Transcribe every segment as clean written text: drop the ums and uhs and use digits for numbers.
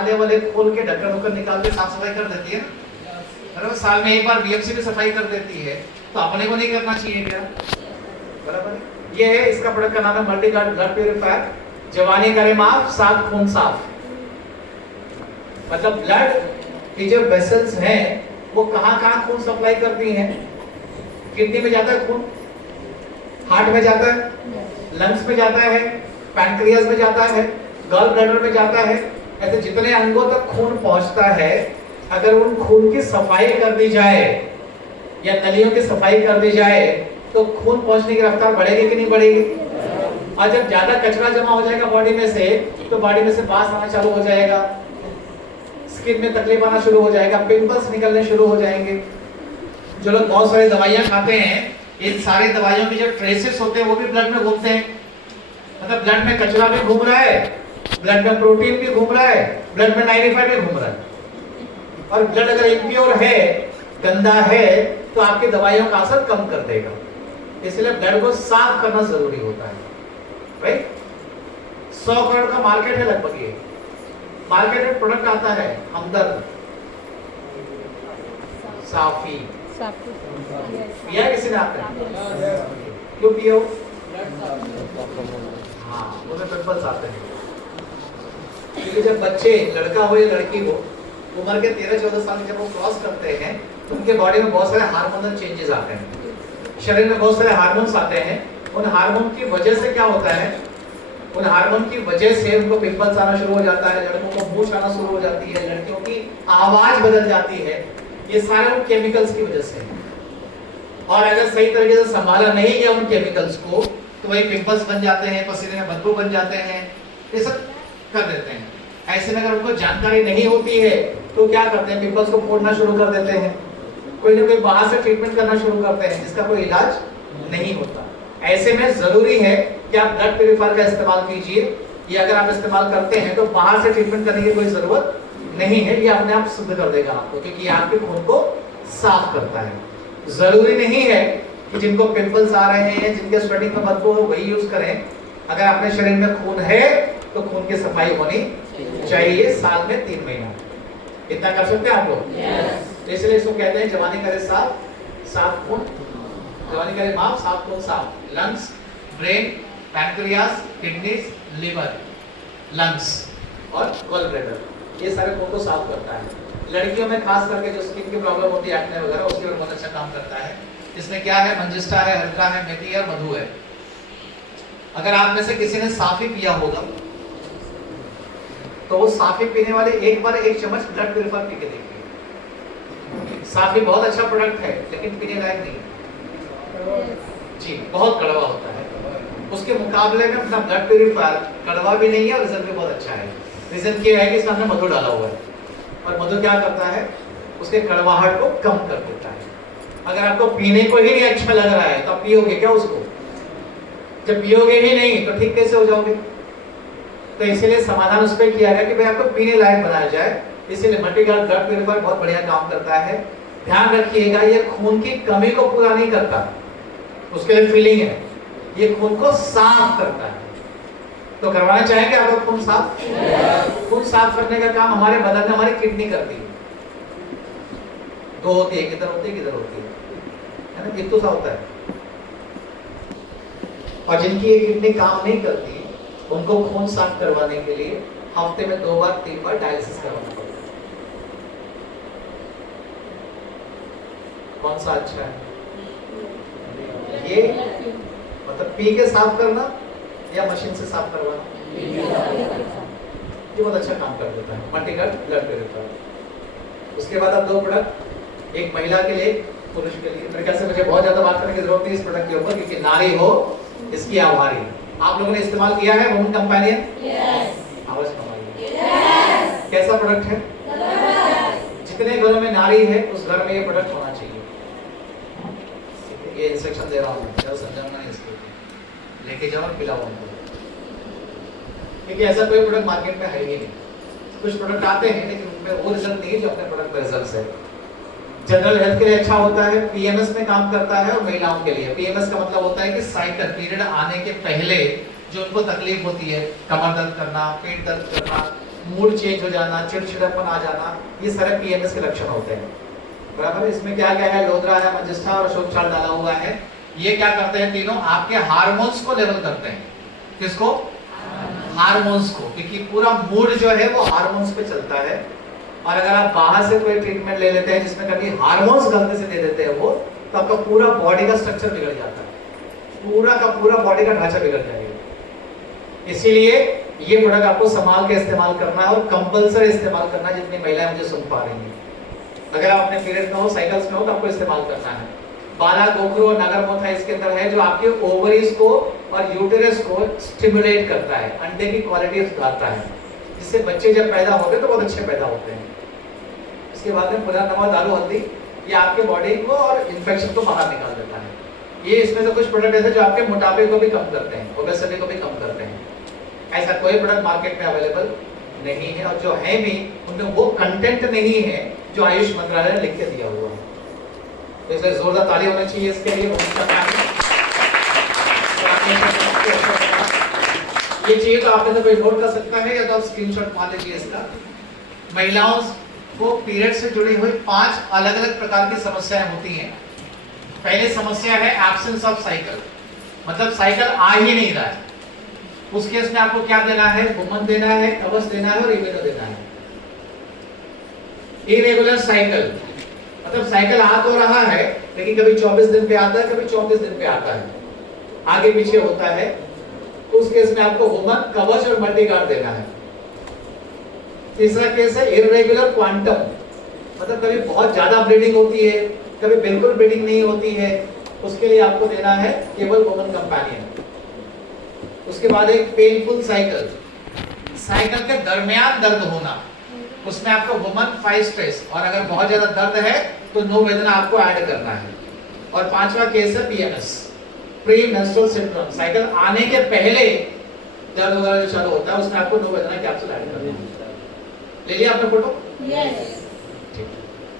नाले वाले खोल के ढक्कन वक्कन निकाल के साफ सफाई कर देती है ना, बराबर। साल में एक बार बीएमसी भी सफाई कर देती है, तो अपने को नहीं करना चाहिए क्या, बराबर। ये है इसका प्रोडक्ट का नाम है मल्टी गार्ड ब्लड प्यूरिफायर। जवानी करे माफ, साफ खून साफ। मतलब ब्लड की जो वेसल्स हैं वो कहां खून सप्लाई करती हैं? किडनी में जाता है खून, हार्ट में जाता है, लंग्स में जाता है, पैनक्रियास में जाता है, गॉल ब्लैडर में जाता है। ऐसे जितने अंगों तक खून पहुंचता है, अगर उन खून की सफाई कर दी जाए या नलियों की सफाई कर दी जाए तो खून पहुंचने की रफ्तार बढ़ेगी कि नहीं बढ़ेगी? और जब ज्यादा कचरा जमा हो जाएगा बॉडी में से, तो बॉडी में से बास आना चालू हो जाएगा, स्किन में तकलीफ आना शुरू हो जाएगा, पिंपल्स निकलने शुरू हो जाएंगे। जो लोग बहुत सारी दवाइयां खाते हैं, इन सारी दवाइयों के जो ट्रेसेस होते हैं वो भी ब्लड में घूमते हैं। मतलब ब्लड में कचरा भी घूम रहा है, ब्लड में प्रोटीन भी घूम रहा है, ब्लड में नाइट्राइल भी घूम रहा है। और ब्लड अगर इम्प्योर है, गंदा है, तो आपकी दवाइयों का असर कम कर देगा। इसलिए ब्लड को साफ करना जरूरी होता है, राइट। 100 करोड़ का मार्केट है लगभग। ये मार्केट में प्रोडक्ट आता है हमदर्द, साफी, पिया किसी ने आपने? क्यों पियो? हाँ, उन्हें पिंपल्स आते हैं। क्योंकि जब बच्चे, लड़का हो या लड़की हो, उम्र के 13-14 साल जब वो क्रॉस करते हैं तो उनके बॉडी में बहुत सारे हार्मोनल चेंजेस आते हैं, शरीर में बहुत सारे हार्मोन्स आते हैं। उन हार्मोन की वजह से क्या होता है? उन हार्मोन की वजह से उनको पिंपल्स आना शुरू हो जाता है, लड़कों को मूंछ आना शुरू हो जाती है, लड़कियों की आवाज बदल जाती है। ये सारे उन केमिकल्स की वजह से। और अगर सही तरीके से संभाला नहीं गया उन केमिकल्स को, तो वही पिंपल्स बन जाते हैं, पसीने में बदबू बन जाते हैं, ये सब कर देते हैं। ऐसे में अगर उनको जानकारी नहीं होती है तो क्या करते हैं? पिंपल्स को फोड़ना शुरू कर देते हैं, कोई ना कोई बाहर से ट्रीटमेंट करना शुरू करते हैं जिसका कोई इलाज नहीं होता। ऐसे में जरूरी है कि आप ब्लड प्यूरिफायर का इस्तेमाल कीजिए। ये अगर आप इस्तेमाल करते हैं तो बाहर से ट्रीटमेंट करने की कोई जरूरत नहीं है, ये अपने आप शुद्ध कर देगा आपको, क्योंकि ये आपके खून को साफ करता है। जरूरी नहीं है कि जिनको पिंपल्स आ रहे हैं, जिनके स्वेटिंग में बदबू हो, वही यूज करें। अगर अपने शरीर में खून है तो खून की सफाई होनी चाहिए साल में 3 महीना। इतना कर सकते हैं आप लोग? yes. इसलिए इसको कहते हैं जवानी करे साफ, साफ खून, जवानी करे माफ, साफ खून साफ। Lungs, brain, pancreas, kidneys, liver, lungs और गॉल ब्लैडर, ये सारे खून को साफ करता है। लड़कियों में खास करके जो स्किन की प्रॉब्लम होती है, एक्ने वगैरह, उसके ऊपर बहुत अच्छा काम करता है। इसमें क्या है? मंजिष्ठा है, हल्का है, मेथी है, मधु है। अगर आप में से किसी ने साफी पिया होगा तो वो साफी पीने वाले एक बार 1 चम्मच ब्लड प्यूरिफायर पी के देखिए। साफी बहुत अच्छा प्रोडक्ट है लेकिन पीने लायक नहीं है जी, बहुत कड़वा होता है। उसके मुकाबले में अपना ब्लड प्यूरिफायर कड़वा भी नहीं है और रिजल्ट भी बहुत अच्छा है। रीजन क्या है कि इसमें हमने मधु डाला हुआ है, और मधु क्या करता है? उसके कड़वाहट को कम कर देता है। अगर आपको पीने को ही नहीं अच्छा लग रहा है तो आप पियोगे क्या उसको? जब पियोगे ही नहीं तो ठीक कैसे हो जाओगे? तो इसीलिए समाधान उस पर किया गया कि भाई आपको पीने लायक बनाया जाए। इसीलिए मल्टी गार्ड ब्लड प्यूरिफायर बहुत बढ़िया काम करता है। ध्यान रखिएगा, ये खून की कमी को पूरा नहीं करता, उसके लिए फीलिंग है, ये खून को साफ करता है। तो करवाना चाहेंगे आप लोग खून साफ? खून साफ करने का काम हमारे बदन में हमारी किडनी करती है। 2 होती है, किधर होती है, किधर होती है ना, कितु सा होता है। और जिनकी ये किडनी काम नहीं करती, उनको खून साफ करवाने के लिए हफ्ते में 2 बार 3 बार डायलिसिस करवाना पड़ता है। कौन सा अच्छा है? ये मतलब पी के साफ करना या मशीन से साफ करवाना? ये बहुत अच्छा काम कर देता है मल्टी गार्ड ब्लड प्यूरिफायर। उसके बाद अब 2 प्रोडक्ट, एक महिला के लिए, पुरुष के लिए। मेरे ख्याल से मुझे बहुत ज्यादा बात करने की जरूरत नहीं इस प्रोडक्ट के ऊपर, क्योंकि नारी हो इसकी आभारी। आप लोगों ने इस्तेमाल किया है वुमन कंपेनियन? यस। आवाज कमाइए। यस। कैसा प्रोडक्ट है? जितने घरों में नारी है उस घर में ये प्रोडक्ट होना चाहिए। ये इंस्ट्रक्शन दे रहा हूँ, जब समझाऊंगा नहीं इसको, लेके जाओ और पिलाओ उनको, क्योंकि ऐसा कोई प्रोडक्ट मार्केट में है ही नहीं। कुछ प्रोडक्ट आते हैं लेकिन उनमें वो रिजल्ट नहीं है जो अपने प्रोडक्ट का रिजल्ट है। जनरल हेल्थ के लिए अच्छा होता है, पीएमएस में काम करता है, और महिलाओं के लिए पीएमएस का मतलब होता है कि साइकिल पीरियड आने के पहले जो उनको तकलीफ होती है, कमर दर्द करना, पेट दर्द करना, मूड चेंज हो जाना, चिड़चिड़ापन आ जाना, ये सारे पीएमएस के लक्षण होते हैं। बराबर। इसमें क्या क्या है, लोद्रा है, मजिस्ट्रा और अशोक चार्ट डाला हुआ है। ये क्या करते हैं तीनों, आपके हार्मोन्स को लेवल करते हैं। किसको? हार्मोन्स को, क्योंकि पूरा मूड जो है वो हार्मोन्स पे चलता है। और अगर आप बाहर से कोई ट्रीटमेंट ले लेते हैं जिसमें कभी हार्मोन्स गलती से दे देते हैं वो, तो आपका पूरा बॉडी का स्ट्रक्चर बिगड़ जाता है, पूरा का पूरा बॉडी का ढांचा बिगड़ जाएगा। इसीलिए ये प्रोडक्ट आपको संभाल के इस्तेमाल करना है और कंपल्सरी इस्तेमाल करना है। जितनी महिलाएं मुझे सुन पा रही हैं, अगर आप अपने पीरियड में हो, साइकिल्स में हो, तो आपको इस्तेमाल करना है। 12 गोखरू और नागरमोथा इसके अंदर है, जो आपके ओवरीज को और यूटेरस को स्टिमुलेट करता है, अंडे की क्वालिटी सुधारता है, जिससे बच्चे जब पैदा होते हैं तो बहुत अच्छे पैदा होते हैं। इसके बाद में पुराना नमक, दारू, हल्दी, ये आपके बॉडी को और इन्फेक्शन को बाहर निकाल देता है। ये इसमें से कुछ प्रोडक्ट ऐसे जो आपके मोटापे को भी कम करते हैं, ओबेसिटी को भी कम करते हैं। ऐसा कोई प्रोडक्ट मार्केट में अवेलेबल नहीं है, और जो है भी उनमें वो कंटेंट नहीं है जो आयुष मंत्रालय ने लिख के दिया हुआ है। तो इसलिए जोरदार ताली होना चाहिए इसके लिए। ये चाहिए तो आपने तो कोई नोट कर सकता है, या तो आप स्क्रीनशॉट मार लीजिए इसका। महिलाओं को पीरियड से जुड़ी हुई 5 अलग अलग प्रकार की समस्याएं होती हैं। पहली समस्या है एब्सेंस ऑफ साइकिल, मतलब साइकिल आ ही नहीं रहा है। उस केस में आपको क्या देना है, वुमन देना है, कवच देना है और इम्यूनो देना है। इरेगुलर साइकिल मतलब साइकिल आ तो रहा है लेकिन कभी 24 दिन पे आता है, कभी 34 दिन पे आता है, आगे पीछे होता है। उस केस में आपको वुमन, कवच और मल्टीगार्ड देना है। तीसरा केस है इरेगुलर क्वांटम, मतलब कभी बहुत ज्यादा ब्लीडिंग होती है, कभी बिल्कुल ब्लीडिंग नहीं होती है। उसके लिए आपको देना है केवल वुमन कंपेनियन। उसके बाद एक पेनफुल साइकिल, साइकिल के दरमियान दर्द होना, उसमें आपको वुमन 5 स्ट्रेस, और अगर बहुत ज्यादा दर्द है तो नो वेदना आपको ऐड करना है। और 5वां केस है PMS, pre menstrual syndrome, cycle आने के पहले दर्द वगैरह जो चालू होता है, उसमें आपको नो वेदना कैप्सूल ऐड करना है। ले लिया आपने फोटो? यस।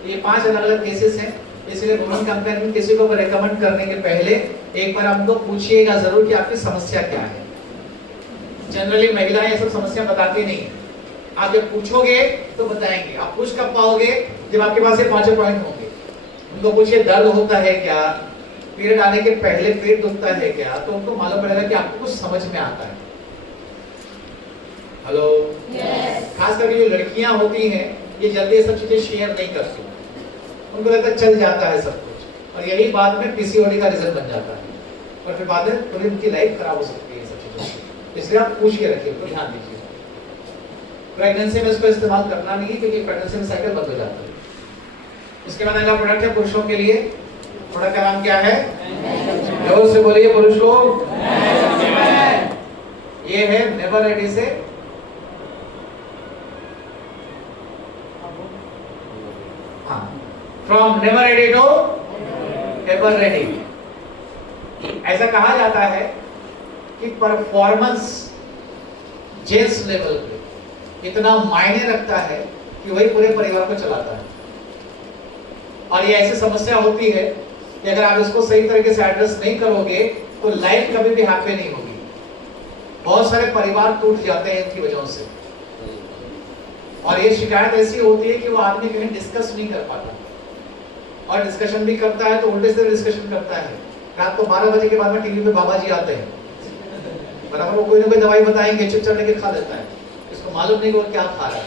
ये 5 अलग अलग केसेस हैं। इसलिए वुमन कंपेनियन किसी को रेकमेंड करने के पहले एक बार हमको पूछिएगा जरूर कि आपकी समस्या क्या है। जनरली महिलाएं ये सब समस्या बताती नहीं, आप जब पूछोगे तो बताएंगे। आप पूछ कब पाओगे, जब आपके पास ये 5 पॉइंट होंगे। उनको पूछिए दर्द होता है क्या, पीरियड आने के पहले पेट दुखता है क्या, तो उनको मालूम पड़ेगा कि आपको कुछ समझ में आता है। हेलो, खास करके जो लड़कियां होती हैं ये जल्दी ये सब चीजें शेयर नहीं करती, उनको लगता है चल जाता है सब कुछ, और यही बाद में पीसीओडी का रिजल्ट बन जाता है, और फिर बाद में पूरी उनकी लाइफ खराब हो सकती है सब चीजों से। इसलिए आप पूछ के रखिए, तो ध्यान दीजिए। प्रेगनेंसी में इसको इस्तेमाल करना नहीं है, क्योंकि प्रेगनेंसी में साइकिल बंद हो जाता है। उसके बाद अगला प्रोडक्ट है पुरुषों के लिए। प्रोडक्ट का नाम क्या है? जोर से बोलिए पुरुष लोग। ये है नेवर रेडी से from never ready to ever ready. ऐसा कहा जाता है कि परफॉर्मेंस जेंट्स लेवल पे इतना मायने रखता है कि वही पूरे परिवार को चलाता है। और ये ऐसी समस्या होती है कि अगर आप इसको सही तरीके से एड्रेस नहीं करोगे तो लाइफ कभी भी हैप्पी नहीं होगी। बहुत सारे परिवार टूट जाते हैं इनकी वजह से। और ये शिकायत ऐसी होती है कि वो आदमी कहीं डिस्कस नहीं कर पाता, और डिस्कशन भी करता है तो उल्टे से डिस्कशन करता है। रात को 12 बजे के बाद में टीवी पे बाबा जी आते हैं, बराबर वो कोई ना कोई दवाई बताएंगे, चुपचाप लेके खा लेता है, इसको मालूम नहीं वो क्या खा रहा है।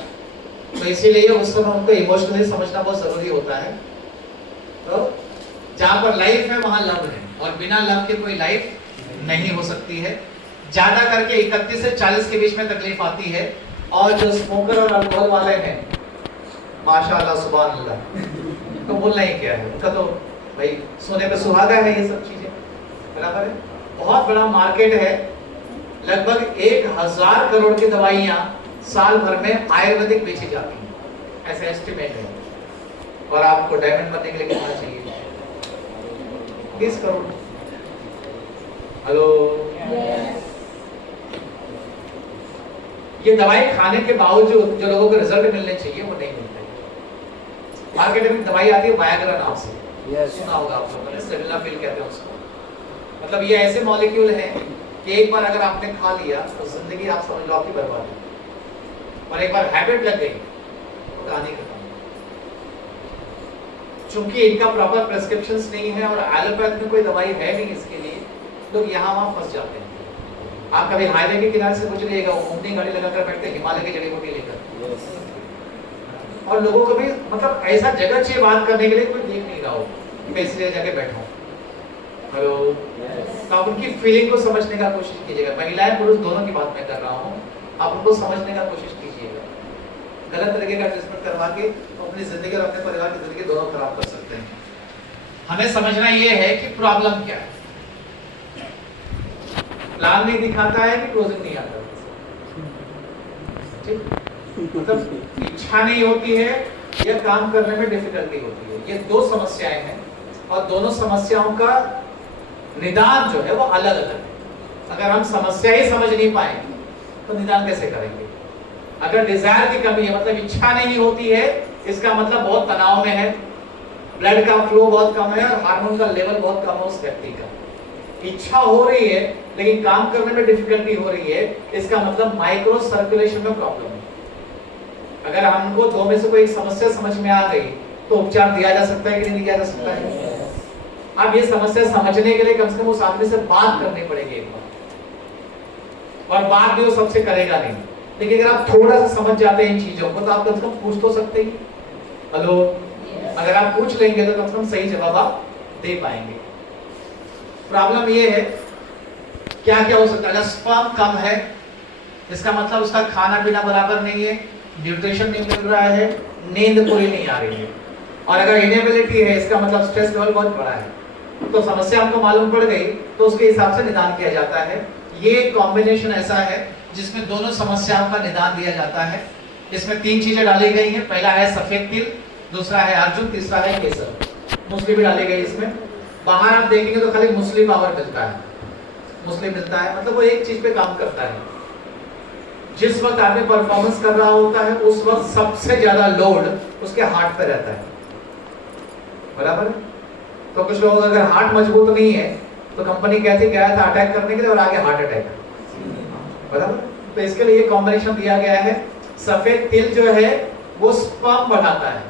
तो इसीलिए उस समय उनको इमोशनली समझना बहुत जरूरी होता है। तो जहाँ पर लाइफ है वहां लव है, और बिना लव के कोई लाइफ नहीं हो सकती है। ज्यादा करके 31 से 40 के बीच में तकलीफ आती है, और जो स्मोकर और अल्कोहल वाले हैं माशाअल्लाह सुभान अल्लाह, तो बोलना ही क्या है, उनका तो भाई सोने पे सुहागा है ये सब चीजें, बराबर है। बहुत बड़ा मार्केट है, लगभग 1000 करोड़ की दवाइयां साल भर में आयुर्वेदिक बेची जाती हैं, ऐसा एस्टिमेट है। और आपको डायमंड बनने के लिए कितना चाहिए? 20 करोड़। हेलो, ये दवाई खाने के बावजूद जो लोगों को रिजल्ट मिलने चाहिए वो नहीं मिलते। मार्केट में दवाई आती है वायाग्रा नाम से, सुना होगा आप लोगों ने, सिल्डेनाफिल कहते हैं उसको। मतलब ये ऐसे मॉलिक्यूल हैं कि एक बार अगर आपने खा लिया तो जिंदगी आप समझ लो आपकी बर्बाद है। और एक बार हैबिट लग गई तो कहानी खत्म। चूंकि इनका प्रॉपर प्रेस्क्रिप्शंस नहीं है और एलोपैथ में कोई दवाई है नहीं इसके लिए, लोग यहाँ वहाँ फंस जाते हैं। आप कभी हाईवे के किनारे से गुजरिएगा, वो घूमने गाड़ी लगाकर बैठते हैं हिमालय की जड़ी बूटी लेकर, और लोगों को भी मतलब ऐसा जगह चाहिए बात करने के लिए, कोई देख नहीं रहा हो, मैं इसलिए जाके बैठा हूँ। हेलो, तो आप उनकी फीलिंग को समझने का कोशिश कीजिएगा। महिलाएं पुरुष दोनों की बात मैं कर रहा हूँ, आप उनको समझने का कोशिश कीजिएगा। गलत तरीके का ट्रीटमेंट करवा के अपनी जिंदगी और अपने परिवार की जिंदगी दोनों खराब कर सकते हैं। हमें समझना ये है कि प्रॉब्लम क्या है। प्लान नहीं दिखाता है कि क्लोजिंग नहीं आता, ठीक, मतलब इच्छा नहीं होती है या काम करने में डिफिकल्टी होती है। ये दो समस्याएं हैं और दोनों समस्याओं का निदान जो है वो अलग अलग है। अगर हम समस्या ही समझ नहीं पाए तो निदान कैसे करेंगे? अगर डिजायर की कमी है, मतलब इच्छा नहीं होती है, इसका मतलब बहुत तनाव में है, ब्लड का फ्लो बहुत कम है और हार्मोन का लेवल बहुत कम है उस व्यक्ति का। इच्छा हो रही है लेकिन काम करने में डिफिकल्टी हो रही है, इसका मतलब माइक्रो सर्कुलेशन में प्रॉब्लम है। अगर हमको दो में से कोई एक समस्या समझ में आ गई तो उपचार दिया जा सकता है कि नहीं दिया जा सकता है? अब ये समस्या समझने के लिए कम से कम उस आदमी से बात करनी पड़ेगी एक बार, और बात भी वो सबसे करेगा नहीं, लेकिन अगर आप थोड़ा सा समझ जाते हैं इन चीजों को तो आप कम से कम पूछ तो सकते ही। हेलो, अगर आप पूछ लेंगे तो कम से कम सही जवाब आप दे पाएंगे। प्रॉब्लम ये है, क्या क्या हो सकता है? अगर स्पर्म कम है, इसका मतलब उसका खाना पीना बराबर नहीं है, न्यूट्रिशन नहीं मिल रहा है, नींद पूरी नहीं आ रही है, और अगर इनेबिलिटी है, इसका मतलब स्ट्रेस लेवल बहुत बड़ा है। तो समस्या आपको मालूम पड़ गई तो उसके हिसाब से निदान किया जाता है। ये कॉम्बिनेशन ऐसा है जिसमें दोनों समस्याओं का निदान दिया जाता है। इसमें तीन चीजें डाली गई हैं। पहला है सफेद तिल, दूसरा है अर्जुन, तीसरा है केसर। मूसली भी डाली गई इसमें। बाहर आप देखेंगे तो खाली मूसली पावर मिलता है, मूसली मिलता है, मतलब वो एक चीज पे काम करता है। जिस वक्त आदमी परफॉर्मेंस कर रहा होता है उस वक्त सबसे ज्यादा लोड उसके हार्ट पे रहता है, बराबर है? तो कुछ लोग अगर हार्ट मजबूत नहीं है तो कंपनी कहती गया था अटैक करने के लिए और आगे हार्ट अटैक, बराबर? तो इसके लिए कॉम्बिनेशन दिया गया है। सफेद तिल जो है वो स्पर्म बढ़ाता है।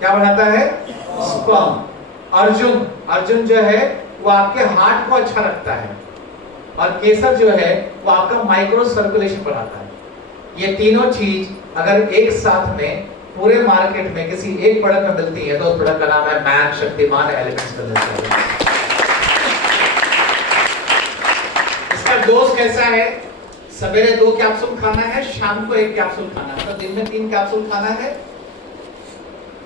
क्या बढ़ाता है? स्पर्म। अर्जुन, अर्जुन जो है वो आपके हार्ट को अच्छा रखता है, और केसर जो है वो आपका माइक्रो सर्कुलेशन बढ़ाता है। ये तीनों चीज अगर एक साथ में पूरे मार्केट में किसी एक प्रोडक्ट में मिलती है तो उस प्रोडक्ट का नाम है मैन शक्तिमान एलिमेंट्स वेलनेस। इसका डोज कैसा है? सवेरे 2 कैप्सूल खाना है, शाम को 1 कैप्सूल खाना है, मतलब दिन में 3 कैप्सूल खाना है।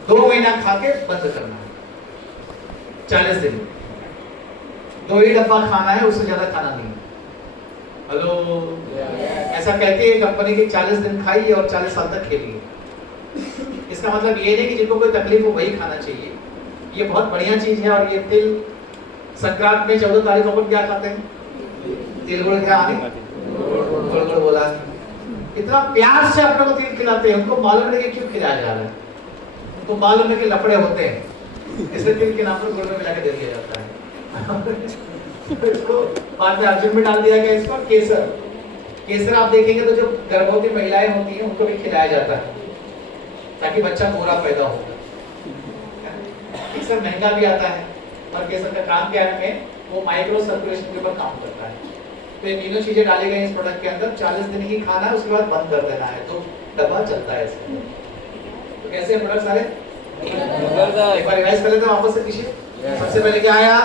2 महीना खा के बंद करना है, 40 दिन। 2 ही डब्बा खाना है, उससे ज्यादा खाना नहीं। हेलो, ऐसा कहती है कंपनी की 40 दिन खाइए और 40 साल तक खेलिए। इसका मतलब ये नहीं कि जिनको कोई तकलीफ हो वही खाना चाहिए। ये बहुत बढ़िया चीज है। और ये तिल संक्रांत में 14 तारीख को क्या खाते हैं? तिल गुड़। क्या गुड़ बोला, इतना प्यार से अपने को तिल खिलाते हैं। उनको मालूम नहीं कि क्यों खिलाया जा रहा है, उनको मालूम है कि लफड़े होते हैं, इसलिए तिल के नाम पर गुड़ में मिला के दे दिया जाता है। इसको बाद में अर्जुन में डाल दिया गया। इसको केसर, केसर आप देखेंगे तो जो गर्भवती महिलाएं होती हैं उनको भी खिलाया जाता है ताकि बच्चा पूरा पैदा हो। केसर महंगा भी आता है और केसर का काम क्या है? वो माइक्रो सर्कुलेशन के ऊपर काम करता है। तो ये तीनों चीजें डाली गई इस प्रोडक्ट के अंदर। 40 दिन ही खाना है, उसके बाद बंद कर देना है, तो डब्बा चलता है इसमें। तो कैसे प्रोडक्ट सारे एक बार रिवाइज कर लेते हैं वापस से पीछे। सबसे पहले क्या आया?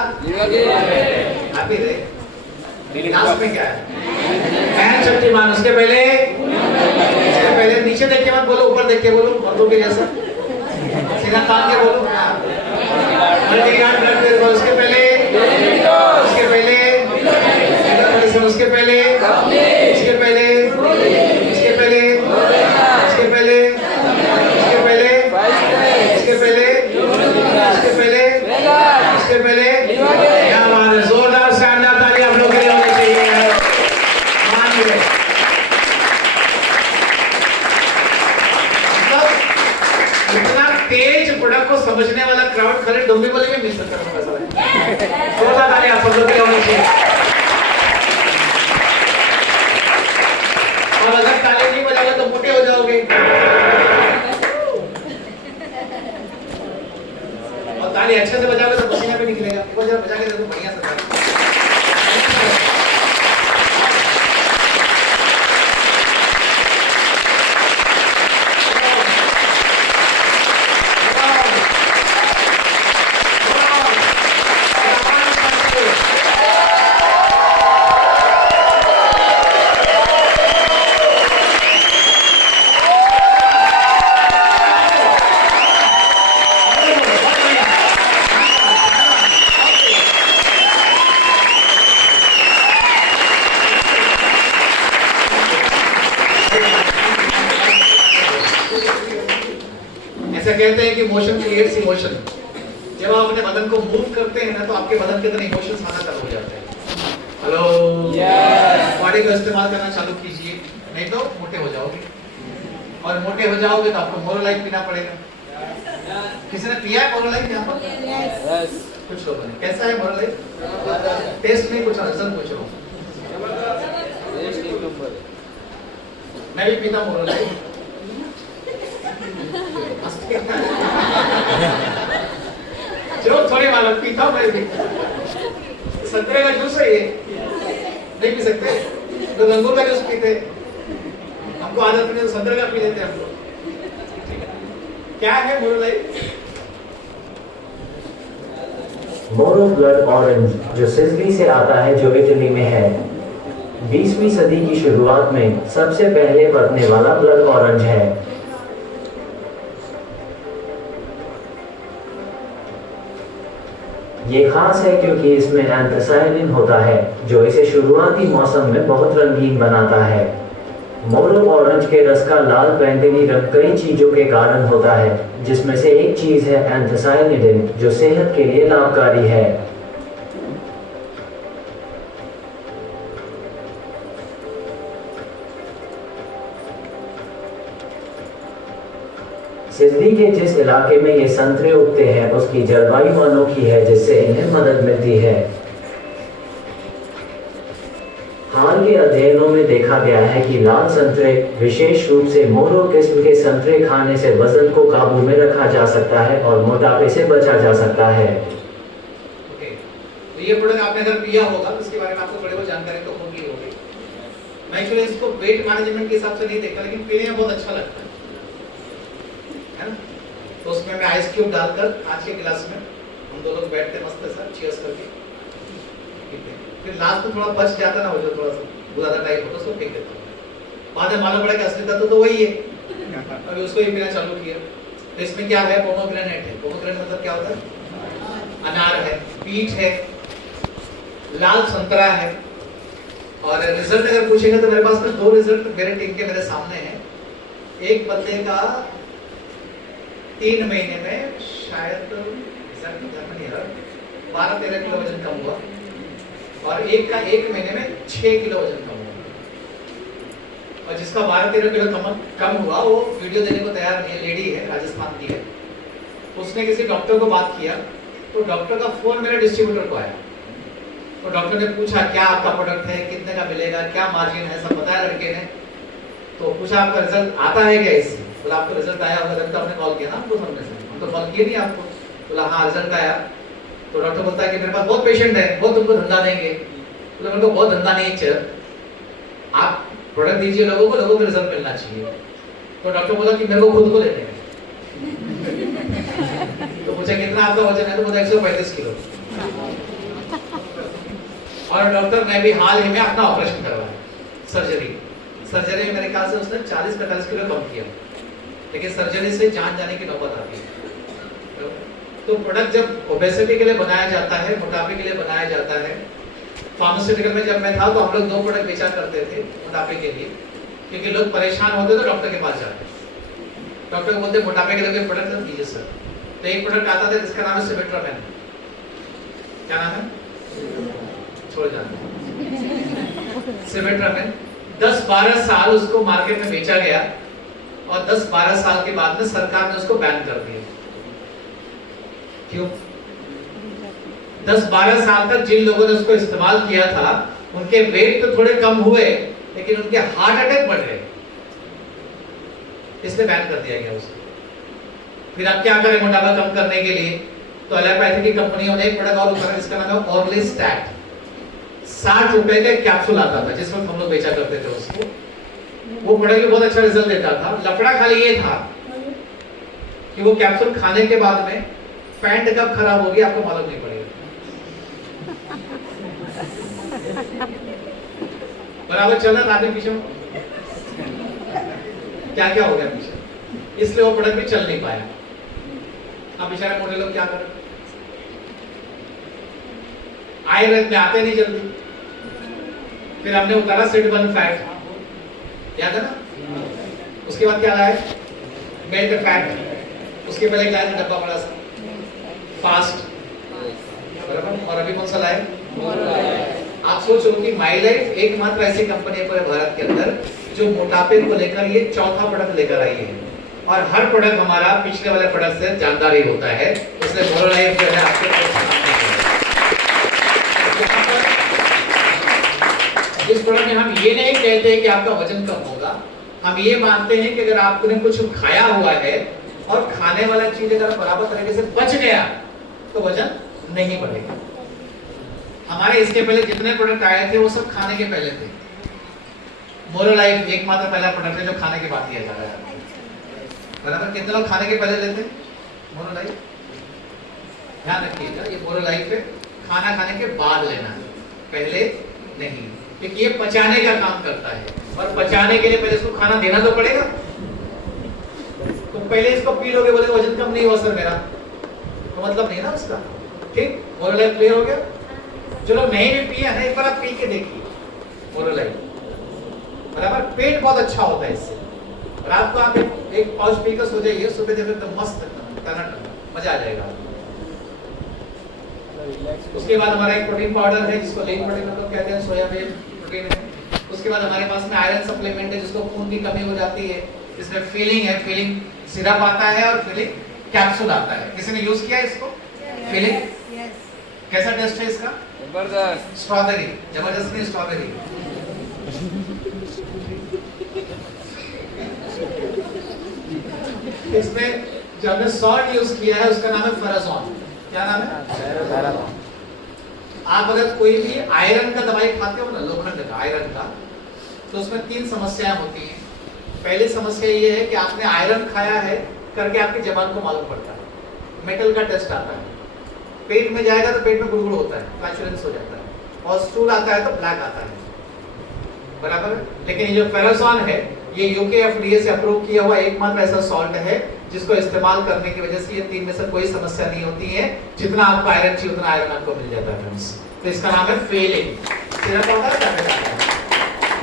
हैप्पी रे। लास्ट में क्या है? मैन शक्तिमान। उसके पहले नीचे देख के मत बोलो, ऊपर देख के बोलो, मर्दों के जैसा सीधा तान के बोलो। उसके पहले उसके पहले उसके पहले उसके पहले उसके पहले उसके पहले उसके पहले उसके पहले उसके पहले क्या बात है? जोरदार शानदार ताली आप लोग के लिए होनी चाहिए। इतना तेज प्रोडक्ट को समझने वाला क्राउड खाली डोंबी वाले में मिल सकता है। जोरदार ताली आप सब लोग के लिए होनी चाहिए। और अगर ताली नहीं बजाओगे तो ऐसा कहते हैं कि मोशन क्रिएट्स इमोशन। जब आप अपने बदन को मूव करते हैं ना तो आपके बदन के अंदर इमोशंस आना चालू हो जाते हैं। हेलो, बॉडी का इस्तेमाल करना चालू कीजिए, नहीं तो मोटे हो जाओगे, और मोटे हो जाओगे तो आपको मोरोलाइट पीना पड़ेगा। किसी ने पिया है मोरोलाइट यहाँ पर? yes. कुछ लोगों ने। कैसा है मोरोलाइट? टेस्ट नहीं पूछ रहा, रिजल्ट पूछ रहा हूँ। मैं भी पीता मोरोलाइट। जो थोड़ी मालूम पीता हूँ मैं भी। संतरे का जूस है ये, नहीं पी सकते तो अंगूर का जूस पीते, हमको आदत नहीं तो संतरे का पी लेते हम लोग। क्या है मोरोलाइट? मोरो ब्लड ऑरेंज जो सिसिली से आता है, जो इटली में है। 20वीं सदी की शुरुआत में सबसे पहले बरतने वाला ब्लड ऑरेंज है। ये खास है क्योंकि इसमें एंथोसायनिन होता है जो इसे शुरुआती मौसम में बहुत रंगीन बनाता है। मोरो ऑरेंज के रस का लाल बैंगनी रंग कई चीजों के कारण होता है, जिसमें से एक चीज है एंथोसायनिन जो सेहत के लिए लाभकारी है। सिसिली के जिस इलाके में ये संतरे उगते हैं उसकी जलवायु अनोखी है, जिससे इन्हें मदद मिलती है। हाल के अध्ययनों में देखा गया है कि लाल संतरे, विशेष रूप से मोरो किस्म के संतरे खाने से वजन को काबू में रखा जा सकता है और मोटापे से बचा जा सकता है। तो ये प्रोडक्ट आपने अगर पिया होगा तो इसके बारे में आपको थोड़ी बहुत जानकारी तो होगी। मैं एक्चुअली इसको वेट मैनेजमेंट के हिसाब से नहीं देखा, लेकिन पीने में बहुत अच्छा लगता है ना? तो उसमें मैं आइस क्यूब डालकर कांच के गिलास में हम दो लोग बैठते मस्त ऐसा चीयर्स करके पीते। फिर लास्ट में थोड़ा बच जाता ना, वो जो थोड़ा सा बुलादा टाइप होता है उसको फेंक देता हूँ। बाद में मालूम पड़ा कि असली तत्व तो वही है, अभी उसको ही पीना चालू किया। तो इसमें क्या है? पोमोग्रेनेट है। पोमोग्रेनेट मतलब क्या होता है? अनार है, पीच है, लाल संतरा है। और रिजल्ट अगर पूछेंगे तो मेरे पास में 2 रिजल्ट मेरे टीम के मेरे सामने हैं। एक बंदे का 3 महीने में शायद 12-13 किलो वजन कम हुआ, और एक का 1 महीने में 6 किलो वजन कम हुआ। और जिसका 12-13 किलो कम हुआ वो वीडियो देने को तैयार नहीं है, लेडी है, राजस्थान की है। उसने किसी डॉक्टर को बात किया तो डॉक्टर का फोन मेरे डिस्ट्रीब्यूटर को आया। तो डॉक्टर ने पूछा क्या आपका प्रोडक्ट है, कितने का मिलेगा, क्या मार्जिन है, सब बताया लड़के ने। तो पूछा आपका रिजल्ट आता है क्या इससे? बोला आपको रिजल्ट आया होगा, तब तो आपने कॉल किया ना हमको सामने से। हम तो कॉल किए नहीं आपको। बोला हाँ रिजल्ट आया। तो डॉक्टर बोलता है कि मेरे पास बहुत पेशेंट है, वो तुमको धंधा देंगे। बोला मेरे को बहुत धंधा नहीं है, आप प्रोडक्ट दीजिए लोगों को, लोगों को रिजल्ट मिलना चाहिए। तो डॉक्टर बोला कि मेरे को खुद को लेने हैं। तो पूछा कितना आपका वजन है? तो बोला 135 किलो। और डॉक्टर ने भी हाल ही में अपना ऑपरेशन करवाया, सर्जरी में मेरे ख्याल से उसने 40-45 किलो कम किया, लेकिन सर्जरी से जान जाने की नौबत आती है। तो प्रोडक्ट जब ओबेसिटी के लिए बनाया जाता है, मोटापे के लिए बनाया जाता है। फार्मास्यूटिकल में जब मैं था तो हम लोग 2 प्रोडक्ट बेचा करते थे मोटापे के लिए, क्योंकि लोग परेशान होते तो डॉक्टर के पास जाते। डॉक्टर को बोलते मोटापे के लिए प्रोडक्ट दीजिए सर। तो एक प्रोडक्ट आता था जिसका नाम है सिमेट्रामेन। क्या नाम है? छोड़ जाना। सिमेट्रामेन 10-12 साल उसको मार्केट में बेचा गया, और 10-12 साल के बाद में सरकार ने उसको बैन कर दिया। क्यों? 10-12 साल तक जिन लोगों ने उसको इस्तेमाल किया था उनके वेट तो थोड़े कम हुए, लेकिन उनके हार्ट अटैक बढ़ गए, इसलिए बैन कर दिया गया उसको। फिर आप क्या करें मोटापा कम करने के लिए? तो एलोपैथी की कंपनियों ने एक प्रोडक्ट और उतारा जिसका नाम है ऑर्लिस्टैट। 60 रुपए का कैप्सूल आता था जिस वक्त हम लोग बेचा करते थे उसको। वो प्रोडक्ट भी बहुत अच्छा रिजल्ट देता था। लफड़ा खाली ये था कि वो कैप्सूल खाने के बाद में पैंट कब खराब होगी आपको मालूम नहीं पड़ेगा। बराबर चल रहा था पीछे, क्या क्या हो गया पीछे, इसलिए वो प्रोडक्ट भी चल नहीं पाया। अब बेचारे मोटे लोग क्या करें, आयुर्वेद में आते नहीं जल्दी। फिर हमने उतारा सिड-1 फैट, याद है ना? उसके बाद क्या लाए? मिल्क फैट, उसके पहले क्या था डब्बा बड़ा सा? फास्ट, बराबर। और अभी कौन सा लाए? आप सोचो कि माई लाइफ एकमात्र ऐसी कंपनी है पूरे भारत के अंदर जो मोटापे को लेकर ये चौथा प्रोडक्ट लेकर आई है, और हर प्रोडक्ट हमारा पिछले वाले प्रोडक्ट से जानदार ही होता है। इसलिए मोरो लाइफ जो है आपके इस प्रोडक्ट में हम ये नहीं कहते कि आपका वजन कम होगा, हम ये मानते हैं कि अगर आपने कुछ खाया हुआ है और खाने वाला चीज अगर बराबर तरीके से पच गया तो वजन नहीं बढ़ेगा। हमारे इसके पहले जितने प्रोडक्ट आए थे वो सब खाने के पहले थे। मोरो लाइफ एकमात्र पहला प्रोडक्ट है जो खाने के बाद दिया जा रहा है, बराबर। कितने लोग खाने के पहले लेते हैं मोरो लाइफ? ध्यान रखिएगा, ये मोरो लाइफ है, खाना खाने के बाद लेना है, पहले नहीं, क्योंकि ये पचाने का काम करता है, और पचाने के लिए पहले इसको खाना देना तो पड़ेगा। तो पहले इसको पी लोगे, बोले वजन कम नहीं हुआ सर मेरा, तो मतलब नहीं ना उसका। ठीक, मोरो लाइफ क्लियर हो गया? चलो नहीं भी पिया ना, एक बार आप पी के देखिए मोरो लाइफ, बराबर। पेट बहुत अच्छा होता है इससे। रात को आप एक पाउच पी कर सो जाइए, सुबह देखो एकदम मस्त, मजा आ जाएगा। उसके बाद हमारा एक प्रोटीन पाउडर है जिसको लीन प्रोटीन तो कहते हैं, सोयाबीन प्रोटीन है। उसके बाद हमारे पास में आयरन सप्लीमेंट है जिसको खून की कमी हो जाती है। इसमें फीलिंग है, फीलिंग सिरप आता है और फीलिंग कैप्सूल आता है। किसी ने यूज किया इसको? फीलिंग कैसा टेस्ट है इसका? जबरदस्त, स्ट्रॉबेरी, जबरदस्त नहीं, स्ट्रॉबेरी। इसमें जो हमने सॉल्ट यूज किया है उसका नाम है फेराजोन। क्या नाम है? आप अगर कोई भी आयरन का दवाई खाते हो ना, लोखंड का, आयरन का, तो उसमें 3 समस्याएं होती हैं। पहली समस्या ये है कि आपने आयरन खाया है करके आपकी जबान को मालूम पड़ता है, मेटल का टेस्ट आता है। पेट में जाएगा तो पेट में गुड़गुड़ होता है, फ्लैचुलेंस हो जाता है, और स्टूल आता है तो ब्लैक आता है, बराबर। लेकिन ये जो फेराजोन है ये यूके एफडीए से अप्रूव किया हुआ एकमात्र ऐसा सॉल्ट है जिसको इस्तेमाल करने की वजह से ये 3 में से कोई समस्या नहीं होती है। जितना आपको आयरन चाहिए उतना आयरन आपको मिल जाता है फ्रेंड्स। तो इसका नाम है फेलिंग, सिरप होता है।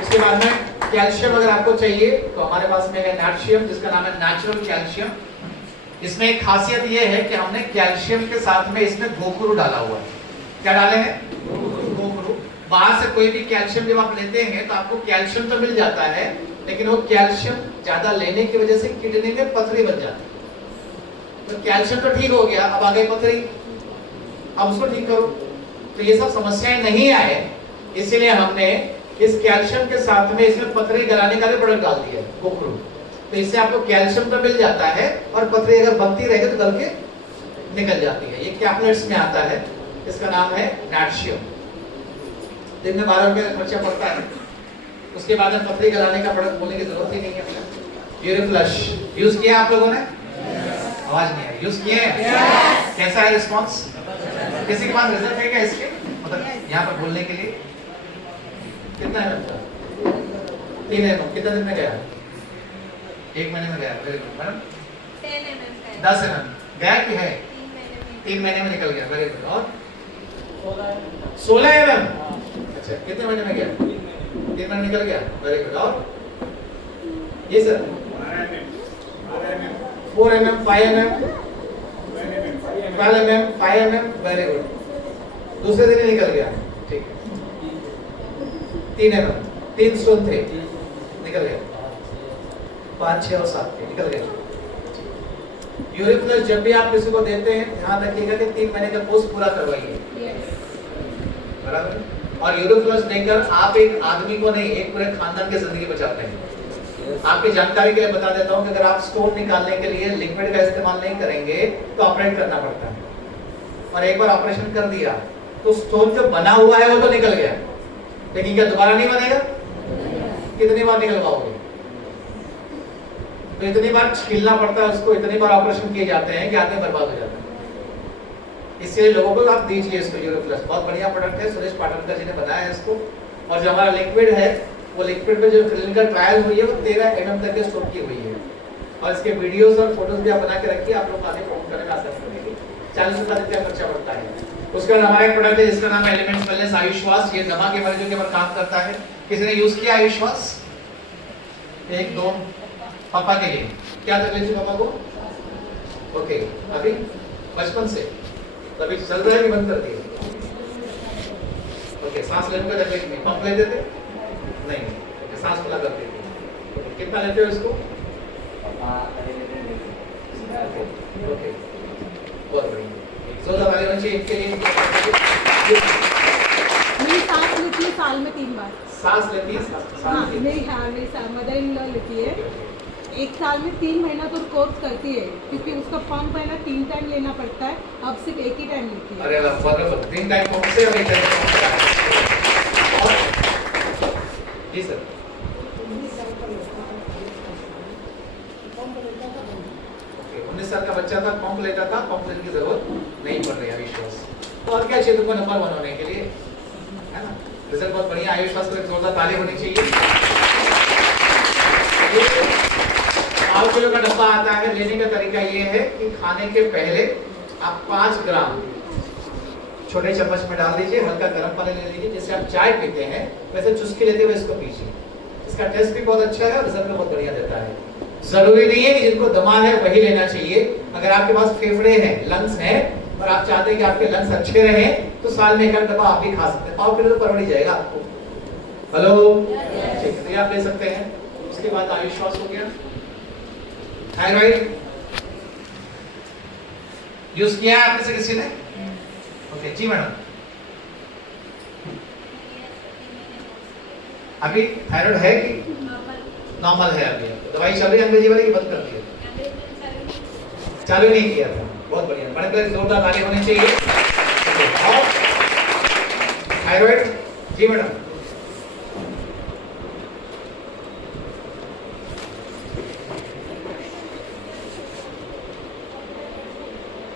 उसके बाद में कैल्शियम अगर आपको चाहिए तो हमारे पास में है नेटशियम, जिसका नाम है नेचुरल कैल्शियम। इसमें एक खासियत ये है कि हमने कैल्शियम के साथ में इसमें गोखरू डाला हुआ है। क्या डाले हैं? गोखरू। बाहर से कोई भी कैल्शियम जब आप लेते हैं तो आपको कैल्शियम तो मिल जाता है, लेकिन वो कैल्शियम ज्यादा लेने की वजह से किडनी में पथरी बन जाती है। तो कैल्शियम तो ठीक हो गया, अब आ गई पथरी, अब उसको ठीक करो। तो ये सब समस्याएं नहीं आए, इसीलिए हमने इस कैल्शियम के साथ में इसमें पथरी गलाने का भी प्रोडक्ट डाल दिया है, गोखरू। तो इससे आपको कैल्शियम तो मिल जाता है और पथरी अगर बनती रहेगी तो गल के निकल जाती है। ये कैप्लेट्स में आता है, इसका नाम है नेटशियम। दिन में 12 रुपए का खर्चा पड़ता है। उसके बाद में पथरी गलाने का प्रोडक्ट बोलने की जरूरत ही नहीं है। यूरिफ्लश यूज किया आप लोगों ने? आवाज नहीं आई। यूज किए हैं? कैसा है रिस्पांस? किसी के पास रिजल्ट है क्या इसके, मतलब यहाँ पर बोलने के लिए? कितना है लगता? 3 mm। कितना दिन में गया? 1 महीने में गया। Very good madam. 10 mm गया कि है? 3 महीने में निकल गया। Very good. और 16 mm। अच्छा, कितने महीने में गया? 3 महीने निकल गया। Very good. और ये sir 4 mm, 5 mm, 12 mm, 5 mm। Very good. दूसरे दिन ही निकल गया। ठीक है। 3 mm, 3 स्टोन थे, निकल गया। 5, 6 और 7 निकल गया। यूरिफ्लश जब भी आप किसी को देते हैं ध्यान रखिएगा कि 3 महीने का कोर्स पूरा करवाइए, बराबर। और यूरिफ्लश देकर आप एक आदमी को नहीं, एक पूरे खानदान की जिंदगी बचाते हैं। आपकी जानकारी के लिए बता देता हूं कि अगर आप स्टोन निकालने के लिए लिक्विड का इस्तेमाल नहीं करेंगे तो ऑपरेट करना पड़ता है, और एक बार ऑपरेशन कर दिया तो स्टोन जो बना हुआ है वो तो निकल गया, लेकिन क्या दोबारा नहीं बनेगा? कितनी बार निकलवाओगे? तो इतनी बार छीलना पड़ता है उसको, इतनी बार ऑपरेशन किए जाते हैं कि आदमी बर्बाद हो जाता है। इसलिए लोगों को आप दीजिए इसको। यूरिफ्लश बहुत बढ़िया प्रोडक्ट है, सुरेश पाटनकर जी ने बनाया है इसको। और जो हमारा लिक्विड है वो लिक्विड पे जो क्लिनिकल ट्रायल हुई है वो 13 mm तक के स्टोर की हुई है, और इसके वीडियोस और फोटोज भी आप बना के रखिए। आप लोग आगे प्रमोट करने का आसान करेंगे। 40 रुपये रुपया खर्चा पड़ता है। उसके बाद हमारा एक प्रोडक्ट है जिसका नाम है एलिमेंट्स वेलनेस आयुष्वास। ये दमा के मरीजों के ऊपर काम करता है। किसी ने यूज किया आयुष्वास? 1, 2 पापा के लिए क्या तकलीफ थी पापा को? ओके, अभी बचपन से तभी चल रहा है कि बंद कर दिया? ओके, सांस लेने का तकलीफ नहीं, पंप लेते थे? नहीं, सांस खुला करते थे। कितना लेते हो इसको? ओके, बहुत बढ़िया। जोरदार ताली होनी चाहिए इनके लिए। मेरी सास लेती है साल में 3 बार। सांस लेती है हाँ, मेरी मदर इन लॉ लेती है। 1 साल में 3 महीना तो कोर्स करती है, क्योंकि उसका पंप है ना 3 टाइम लेना पड़ता है, अब सिर्फ 1 ही टाइम लेती है। अरे वाह, वंडरफुल। 3 टाइम पंप से, अब 1 टाइम पंप से। जी सर। ओके, 19 साल का बच्चा था, पंप लेता था, पंप लेने की जरूरत नहीं पड़ रही आयुष्वास। तो और क्या चाहिए तुमको नंबर 1 होने के लिए, है ना? रिजल्ट बहुत बढ़िया। आयुष्वास को एक जोरदार ताली होनी चाहिए। 5 किलो का डब्बा आता है। लेने का तरीका ये है कि खाने के पहले आप 5 ग्राम छोटे चम्मच में डाल दीजिए, हल्का गर्म पानी ले लीजिए, जैसे आप चाय पीते हैं वैसे चुस्की लेते हुए इसको पीजिए। इसका टेस्ट भी बहुत अच्छा है और रिजल्ट भी बहुत बढ़िया देता है। जरूरी नहीं है कि जिनको दमा है वही लेना चाहिए। अगर आपके पास फेफड़े हैं, लंग्स हैं और आप चाहते हैं कि आपके लंग्स अच्छे रहें तो साल में 1 डब्बा आप भी खा सकते हैं। 5 किलो तो परवड़ ही जाएगा आपको। हेलो, ठीक है, तो ये आप ले सकते हैं। उसके बाद आयुष्वास हो गया। थायराइड यूज किया है आपने से किसी ने? ओके, जी मैडम। अभी थायराइड है कि नॉर्मल है? अभी दवाई चल रही है अंग्रेजी वाली की बंद कर दी? चालू नहीं किया था। बहुत बढ़िया, बड़े बड़े जोरदार ताली होनी चाहिए। और थायराइड, जी मैडम।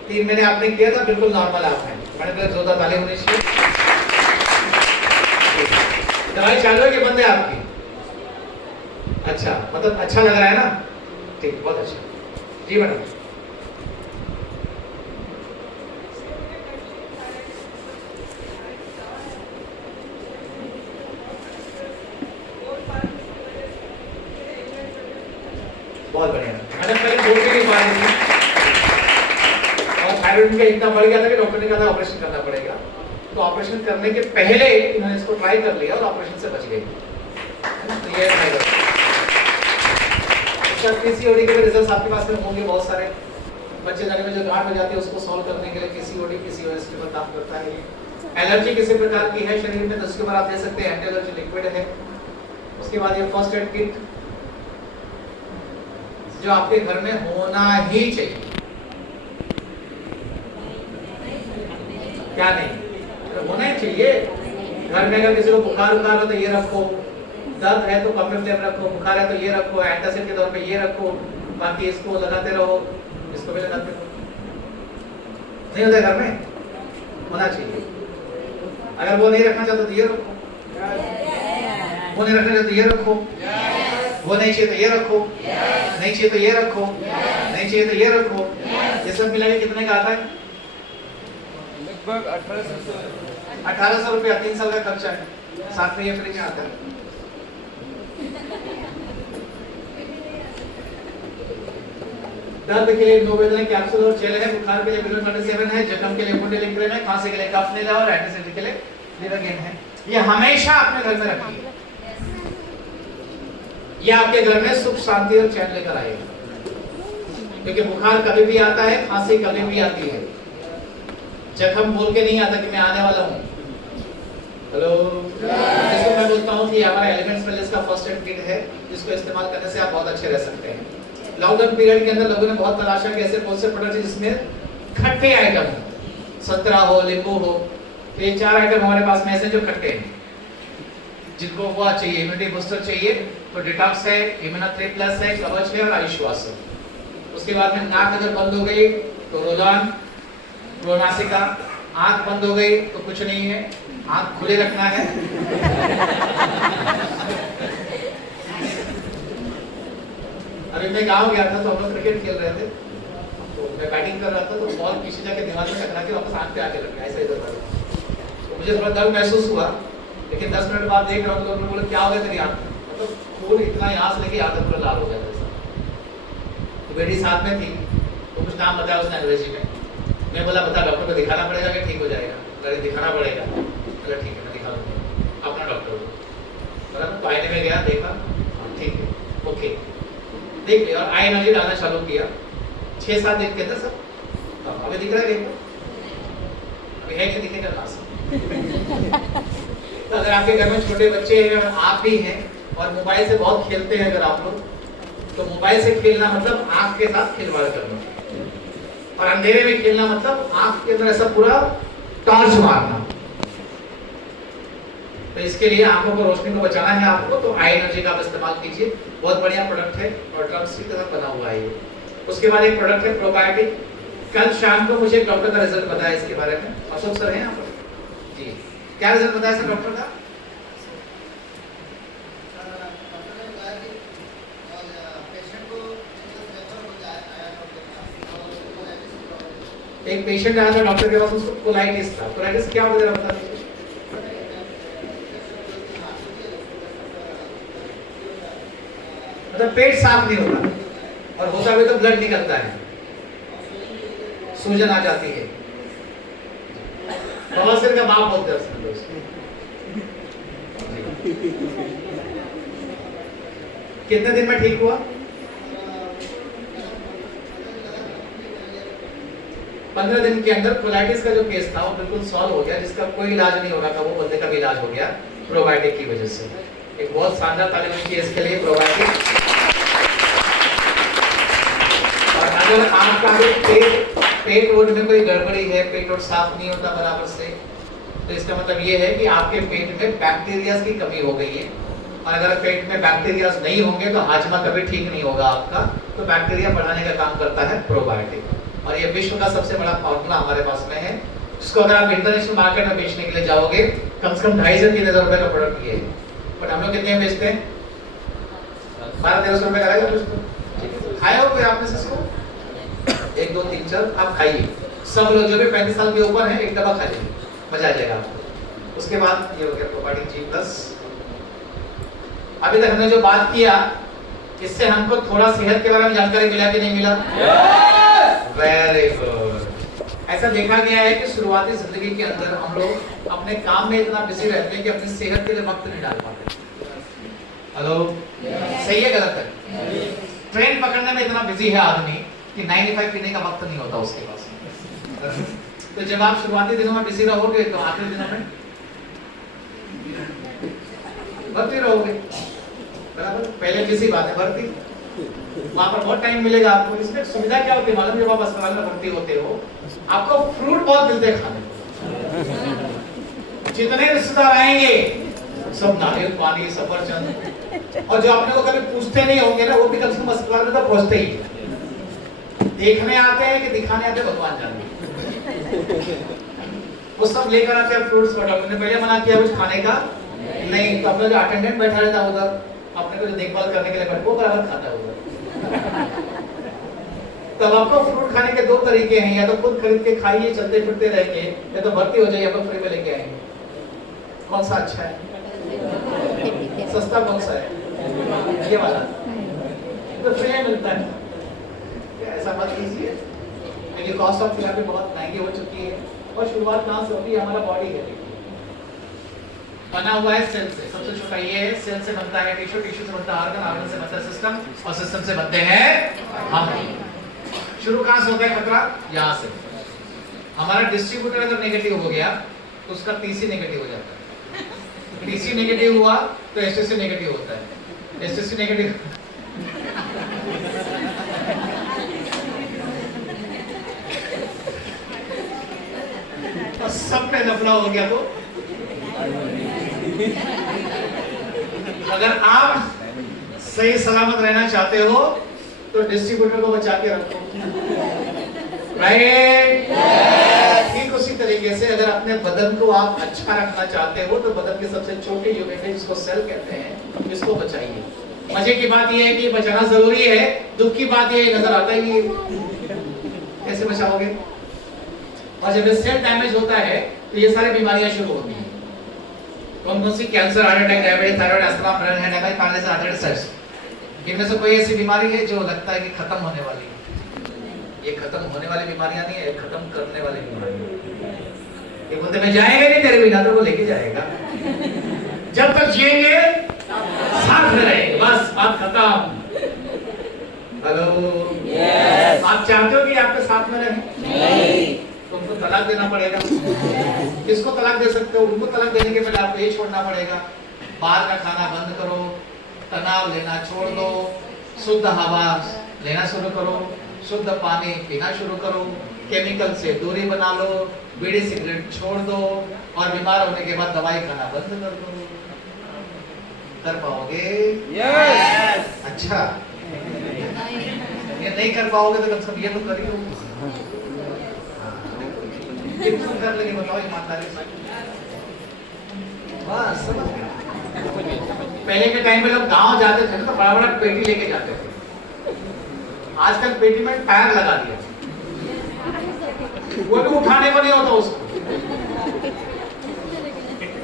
तीन महीने आपने किया था, बिल्कुल नॉर्मल आप हैं। बड़े बड़े जोरदार ताली होनी चाहिए। दवाई चालू है कि बंद है आपकी? अच्छा, मतलब अच्छा लग रहा है ना? ठीक, बहुत अच्छा। जी मैडम। बहुत बढ़िया मैडम, पहले बोल के नहीं पा रही थी और थायराइड का इतना बढ़ गया था कि डॉक्टर ने कहा ऑपरेशन करना पड़ेगा। तो ऑपरेशन करने के पहले इन्होंने इसको ट्राई कर लिया और ऑपरेशन से बच गई। तो ये थायराइड। अच्छा, पीसीओडी के रिजल्ट्स आपके पास में होंगे बहुत सारे। बच्चे जाने में जो गांठ हो जाती है उसको सॉल्व करने के लिए पीसीओडी पीसीओएस के पर काम करता है। ये एलर्जी किसी प्रकार की है शरीर में तो उसके ऊपर आप दे सकते हैं, एंटी एलर्जी लिक्विड है। उसके बाद ये फर्स्ट एड किट जो आपके घर में होना ही चाहिए। क्या नहीं, तो होना ही चाहिए। घर में अगर किसी को बुखार हो तो ये रखो, दर्द है तो कफ फ्लेम रखो, बुखार है तो ये रखो, एंटासिड के तौर पे ये रखो, बाकी इसको लगाते रहो, इसको भी लगाते रहो। नहीं होता घर में, होना चाहिए। अगर वो नहीं रखना चाहते तो ये रखो, वो नहीं रखना चाहते तो ये रखो, वो नहीं चाहिए तो ये रखो, नहीं चाहिए तो ये रखो, नहीं चाहिए तो ये रखो। ये सब मिला के कितने का आता है? लगभग 1800 रुपया, 3 साल का खर्चा है। साथ में ये फ्री में आता है। दर्द के लिए नोवेदना कैप्सूल और जेल है, बुखार के लिए विलोन 37 है, जख्म के लिए मोटेलिंक्रेन है, खांसी के लिए कफनीला और एंटीसेप्टिक के लिए लिडोकेन है। ये हमेशा अपने घर में रखिए। ये आपके घर में सुख शांति और चैन लेकर आएगा। क्योंकि बुखार कभी भी आता है, खांसी कभी भी आती है, जख्म बोल के नहीं आता कि मैं आने वाला हूँ। हेलो, जिसको मैं बोलता हूँ कि हमारा एलिमेंट्स वेलनेस का फर्स्ट एड किट है, जिसको इस्तेमाल करने से आप बहुत अच्छे रह सकते हैं। लॉकडाउन पीरियड के अंदर लोगों ने बहुत तलाशा कि ऐसे कौन से प्रोडक्ट है जिसमें खट्टे आइटम हो, संतरा हो, नींबू हो। तो ये 4 आइटम हमारे पास में ऐसे जो खट्टे हैं, जिनको वो चाहिए, इम्यूनिटी बूस्टर चाहिए, तो डिटॉक्स है, इम्यूनो3 प्लस है, कवच है और आयुष्वास है। उसके बाद में नाक अगर बंद हो गई तो रोलान, प्रोनासिका। आंख बंद हो गई तो कुछ नहीं है, आंख खुले रखना है। अभी मैं गांव गया था तो हम लोग क्रिकेट खेल रहे थे, तो मैं बैटिंग कर रहा था तो बॉल पीछे जाके दीवार में टकरा के वापस आंख पे आके लग गया, ऐसा इधर था। तो मुझे थोड़ा दर्द महसूस हुआ, लेकिन 10 मिनट बाद देख रहा हूँ तो लोग बोले क्या हो गया तेरी आंख? मतलब खून इतना यहाँ से लेके यहाँ तक पूरा लाल हो गया था। तो बेटी साथ में थी, तो कुछ नाम बताया उसने अंग्रेजी में। मैं बोला बता, डॉक्टर को दिखाना पड़ेगा कि ठीक हो जाएगा? अरे दिखाना पड़ेगा। बोला ठीक है मैं दिखा दूँगा, अपना डॉक्टर को। बोला तो आईने में गया, देखा ठीक है ओके देख लिया, और आई एनर्जी डालना चालू किया 6-7 दिन के अंदर सब अभी दिख रहा है। अभी है कि दिखेगा लास्ट। तो अगर आपके घर में छोटे बच्चे हैं और आप भी हैं और मोबाइल से बहुत खेलते हैं अगर आप लोग, तो मोबाइल से खेलना मतलब आंख के साथ खिलवाड़ करना, और अंधेरे में खेलना मतलब आंख के अंदर ऐसा पूरा टॉर्च मारना। तो इसके लिए आंखों को रोशनी को बचाना है आपको, तो आई एनर्जी का आप इस्तेमाल कीजिए। बहुत बढ़िया प्रोडक्ट है और ड्रग्स की तरह बना हुआ है ये। उसके बाद एक प्रोडक्ट है प्रोबायोटिक। कल शाम को मुझे एक डॉक्टर का रिजल्ट बताया इसके बारे में। अशोक सर हैं यहाँ पर जी, क्या रिजल्ट बताया सर डॉक्टर का? एक पेशेंट आया था डॉक्टर के पास, उसको कोलाइटिस था। कोलाइटिस क्या होता है जरा बता दीजिए। मतलब पेट साफ नहीं होता, और होता भी तो ब्लड निकलता है, सूजन आ जाती है। बवासीर का बाप बोलते हैं उसको। कितने दिन में ठीक हुआ? 15 दिन के अंदर कोलाइटिस का जो केस था वो बिल्कुल सॉल्व हो गया, जिसका कोई इलाज नहीं हो रहा था वो बंदे का भी इलाज हो गया प्रोबायोटिक की वजह से। एक बहुत शानदार तालीम चाहिए इसके लिए प्रोबायोटिक। और अगर आपका पेट रोड में कोई गड़बड़ी है, पेट रोड साफ नहीं होता बराबर से, तो इसका मतलब ये है कि आपके पेट में बैक्टीरिया की कमी हो गई है। और अगर पेट में बैक्टीरिया नहीं होंगे तो हाजमा कभी ठीक नहीं होगा आपका। तो बैक्टीरिया बढ़ाने का काम करता है प्रोबायोटिक, और ये विश्व का सबसे बड़ा फॉर्मूला हमारे पास में है, जिसको अगर आप इंटरनेशनल मार्केट में बेचने के लिए जाओगे कम से कम 2,500-3,000 रुपए का प्रोडक्ट ये है। बट हम लोग कितने में बेचते हैं? 1200-1300 रुपए का रहेगा दोस्तों। खाया हो कोई आपने इसको? 1 2 3 4 आप खाइए। सब लोग जो भी 35 साल के ऊपर हैं एक डब्बा खा लीजिए, मजा आ जाएगा आपको। उसके बाद ये हो गया प्रोबायोटिक G+। अभी तक हमने जो बात किया इससे हमको थोड़ा सेहत के बारे में जानकारी मिला कि नहीं मिला? Very good. ऐसा देखा गया है कि शुरुआती जिंदगी के अंदर हम लोग अपने काम में इतना बिजी रहते हैं कि अपनी सेहत के लिए वक्त नहीं डाल पाते। हेलो, सही है गलत है? ट्रेन पकड़ने में इतना बिजी है आदमी कि 95 पीने का वक्त नहीं होता उसके पास। तो जब आप शुरुआती दिनों में बिजी रहोगे तो आखिरी दिनों में भर्ती रहोगे, बराबर? पहले किसी बात है भर्ती, वहां पर बहुत टाइम मिलेगा आपको। इसमें सुविधा क्या होती है मालूम? जब आप अस्पताल में भर्ती होते हो आपको फ्रूट बहुत मिलते हैं खाने को। जितने रिश्तेदार आएंगे सब नारियल पानी सफरचंद, और जो आपने को कभी पूछते नहीं होंगे ना वो भी कम से कम अस्पताल में तो पहुंचते ही। देखने आते हैं कि दिखाने आते हैं भगवान जाने। वो सब लेकर आते हैं फ्रूट्स। और डॉक्टर ने पहले मना किया कुछ खाने का नहीं, तो अपना जो अटेंडेंट बैठा रहता उधर अपने को जो देखभाल करने के लिए बैठा वो बराबर खाता है उधर। तब आपको फ्रूट खाने के 2 तरीके हैं, या तो खुद खरीद के खाइए चलते फिरते रहेंगे, या तो भर्ती हो जाइए अपन फ्री में लेके आएंगे। कौन सा अच्छा है? सस्ता कौन सा है? ये वाला तो फ्री में मिलता है। ऐसा मत कीजिए, क्योंकि कॉस्ट ऑफ थेरेपी बहुत महंगी हो चुकी है। और शुरुआत कहाँ से होती है? हमारा बॉडी है, बना हुआ है सेल से। सबसे छोटा ये है, सेल से बनता है टिश्यू, टिश्यू से बनता है ऑर्गन, ऑर्गन से बनता है सिस्टम, और सिस्टम से बनते हैं हम। शुरू कहाँ से होता है खतरा? यहाँ से। हमारा डिस्ट्रीब्यूटर अगर नेगेटिव हो गया तो उसका टीसी नेगेटिव हो जाता है। टीसी नेगेटिव हुआ तो एसटीसी नेगेटिव होता है। एसटीसी नेगेटिव सब पे लफड़ा हो गया। तो अगर आप सही सलामत रहना चाहते हो तो डिस्ट्रीब्यूटर को बचा के रखो, राइट? ठीक उसी तरीके से अगर अपने बदन को आप अच्छा रखना चाहते हो तो बदन की सबसे छोटी यूनिट है जिसको सेल कहते हैं, इसको बचाइए। मजे की बात यह है कि बचाना जरूरी है, दुख की बात यह नजर आता ही है। कैसे बचाओगे? और जब सेल डैमेज होता है तो ये सारी बीमारियां शुरू होती हैं। कौन कौन सी? Cancer, heart attack, diabetes, thyroid, asthma, brain haemorrhage, paralysis, arthritis. इनमें से कोई ऐसी बीमारी है जो लगता है कि खत्म होने वाली है? ये खत्म होने वाली बीमारियां नहीं है, ये खत्म करने वाली बीमारियां। ये बोलते मैं जाएंगे नहीं तेरे बिना, तो वो लेके जाएगा। जब तक जिएंगे साथ में रहेंगे, बस बात खत्म। हेलो, आप चाहते हो कि आपके साथ में रहें? नहीं। तो उनको तलाक देना पड़ेगा। किसको तलाक दे सकते हो? उनको तलाक देने के पहले आपको ये छोड़ना पड़ेगा, बाहर का खाना बंद करो, तनाव लेना छोड़ दो, शुद्ध हवा लेना शुरू करो, शुद्ध पानी पीना शुरू करो, केमिकल से दूरी बना लो, बीड़ी सिगरेट छोड़ दो, और बीमार होने के बाद दवाई खाना बंद कर दो। कर पाओगे? Yes. अच्छा, ये नहीं कर पाओगे तो कम से कम ये तो करिए। कितना कर लेंगे बताओ ईमानदारी से? बस समझ गए। पहले के टाइम में लोग गांव जाते थे ना तो बड़ा बड़ा पेटी लेके जाते थे। आजकल पेटी में टायर लगा दिया, वो भी उठाने को नहीं होता उसको।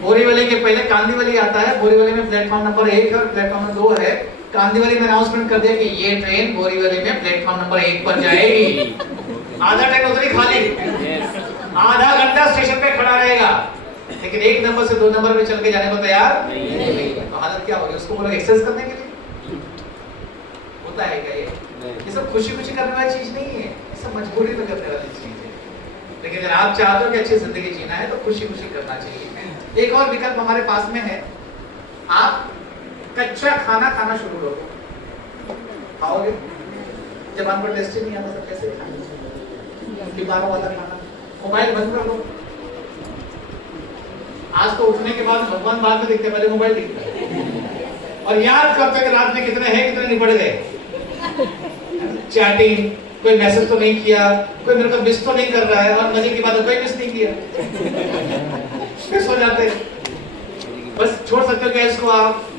बोरीवली के पहले कांदीवली आता है, बोरीवली में प्लेटफॉर्म नंबर 1 और प्लेटफॉर्म नंबर 2 है। कांदीवली में अनाउंसमेंट कर दिया कि ये ट्रेन बोरीवली में प्लेटफॉर्म नंबर 1 पर जाएगी। आधा ट्रेन उतरी खाली, आधा घंटा स्टेशन पे खड़ा रहेगा, लेकिन 1 नंबर से 2 नंबर पे चल के जाने को तैयार नहीं। तो हालत क्या होगी? उसको बोलोगे एक्सरसाइज करने के लिए? होता है क्या ये सब खुशी खुशी करने वाली चीज नहीं है, ये सब मजबूरी में करने वाली चीज है। लेकिन अगर आप चाहते हो कि अच्छी जिंदगी जीना है तो खुशी खुशी करना चाहिए। एक और विकल्प हमारे पास में है, आप कच्चा खाना खाना शुरू करो। खाओगे? जब आपको टेस्ट नहीं आता तो कैसे खाएंगे? बीमारों वाला खाना। मोबाइल बंद कर दो। आज तो उठने के बाद भगवान बाद में दिखते, पहले मोबाइल दिखता है। और याद करते कि रात में कितने हैं, कितने निपट गए। चैटिंग, कोई मैसेज तो नहीं किया, कोई मेरे को मिस तो नहीं कर रहा है, और मजे की बात है कोई मिस नहीं किया। फिर सो जाते। बस छोड़ सकते हो क्या इसको? आप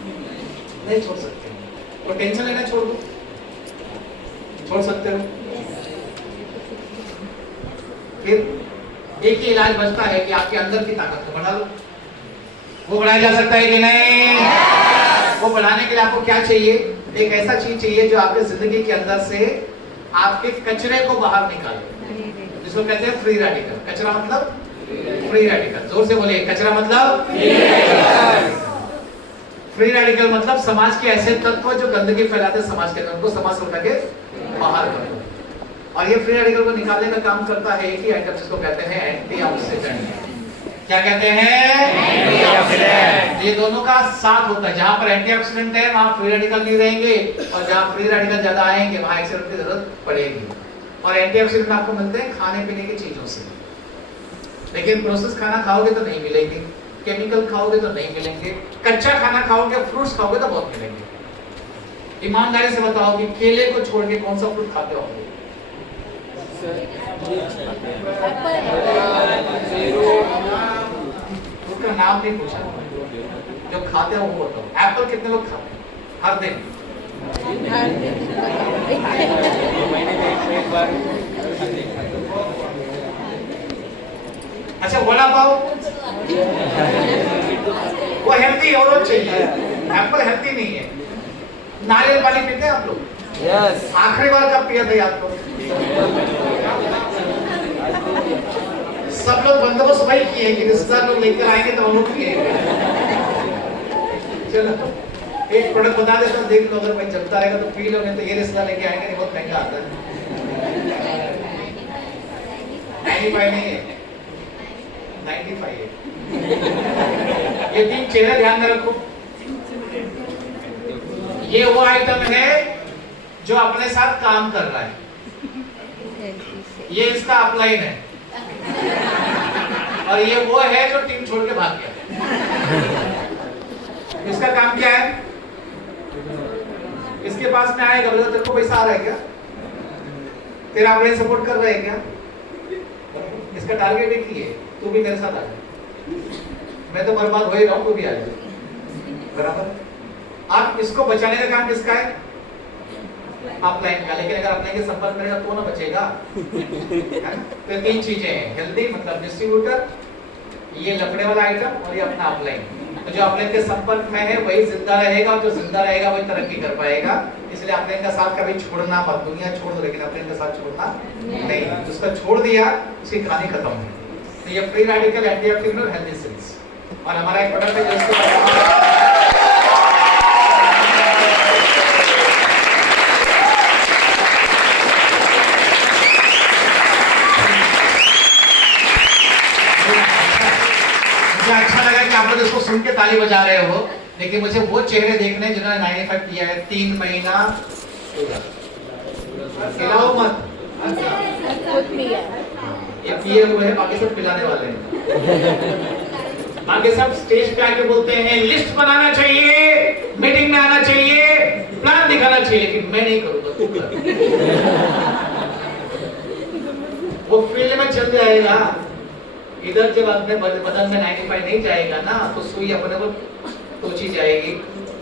नहीं छोड़ सकते, तो टेंशन लेना छोड़ दो। छोड़ सकते हो? फिर एक ही इलाज बचता है कि आपके अंदर की ताकत को बढ़ा लो। वो बढ़ाया जा सकता है कि नहीं? वो बढ़ाने के लिए आपको क्या चाहिए? एक ऐसा चीज चाहिए जो आपके जिंदगी के अंदर से आपके कचरे को बाहर निकाले, जिसको कहते हैं फ्री रेडिकल। कचरा मतलब फ्री रेडिकल। जोर से बोलिए, कचरा मतलब फ्री रेडिकल मतलब समाज के ऐसे तत्व जो गंदगी फैलाते समाज के अंदर, उनको समाज से उठा के बाहर कर दो। और ये फ्री रेडिकल को निकालने का काम करता है एक ही आइटम, जिसको कहते हैं एंटीऑक्सीडेंट। क्या कहते हैं? एंटीऑक्सीडेंट। ये दोनों का साथ होता है। जहां पर एंटीऑक्सीडेंट है वहां फ्री रेडिकल नहीं रहेंगे, और जहां फ्री रेडिकल ज्यादा आएंगे वहां ऑक्सीडेंट की जरूरत पड़ेगी। और एंटीऑक्सीडेंट आपको मिलते हैं खाने पीने की चीजों से, लेकिन प्रोसेस खाना खाओगे तो नहीं मिलेंगे, केमिकल खाओगे तो नहीं मिलेंगे, कच्चा खाना खाओगे, फ्रूट्स खाओगे तो बहुत मिलेंगे। ईमानदारी से बताओ कि केले को छोड़ के कौन सा फ्रूट खाते हो? उसका नाम नहीं पूछा, जो खाते हो वो बताओ। एप्पल कितने लोग खाते हैं हर दिन? अच्छा, वड़ा पाव वो हेल्दी और चाहिए, एप्पल हेल्दी नहीं है। नारियल पानी पीते हैं आप लोग? Yes. आखिरी बार कब पिया था याद करो? सब लोग बंदोबस्त वही किए कि रिश्तेदार लोग लेकर आएंगे तो हम लोग पिएंगे। चलो एक प्रोडक्ट बता देता हूँ, देख लो, अगर भाई चलता रहेगा तो पी लो, नहीं तो ये रिश्तेदार लेके आएंगे, नहीं बहुत महंगा आता है। 95 नहीं है, 95 है। ये 3 चेहरे ध्यान में रखो। ये वो आइटम है जो अपने साथ काम कर रहा है, ये इसका अपलाइन है, और ये वो है जो टीम छोड़ के भाग गया। इसका काम क्या है? इसके पास में आएगा, बोलेगा तेरे को पैसा आ रहा है क्या? तेरा अपने सपोर्ट कर रहा है क्या? इसका टारगेट एक ही है, तू भी मेरे साथ आ जा। मैं तो बर्बाद हो ही रहा हूं, तू भी आ जा। बराबर? आप इसको बचाने का काम किसका है? अपलाइन का। लेकिन अगर अपलाइन के संपर्क करेगा तो ना बचेगा। तो 3 चीजें हैं, हेल्दी मतलब डिस्ट्रीब्यूटर, ये लकड़े वाला आइटम, और ये अपना अपलाइन। तो जो अपने के संपर्क में है वही जिंदा रहेगा, और जो जिंदा रहेगा वही तरक्की कर पाएगा। इसलिए अपने का साथ कभी छोड़ना मत। दुनिया छोड़ दो लेकिन अपने का साथ छोड़ना नहीं। जिसका छोड़ दिया उसकी कहानी खत्म है। तो ये free radical anti healthy cells, और हमारा एक प्रोडक्ट है जिसको अच्छा लगा कि आप लोग इसको सुन के ताली बजा रहे हो, लेकिन मुझे वो चेहरे देखने जिन्होंने 95 किया है 3 महीना। खिलाओ मत, ये पिए हुए हैं, बाकी सब पिलाने वाले हैं। बाकी सब स्टेज पे आके बोलते हैं लिस्ट बनाना चाहिए, मीटिंग में आना चाहिए, प्लान दिखाना चाहिए, लेकिन मैं नहीं करूंगा, तू कर। वो फील्ड में चल जाएगा। इधर जब अपने बदन में 95 नहीं जाएगा ना, तो सुई अपने को टोची जाएगी,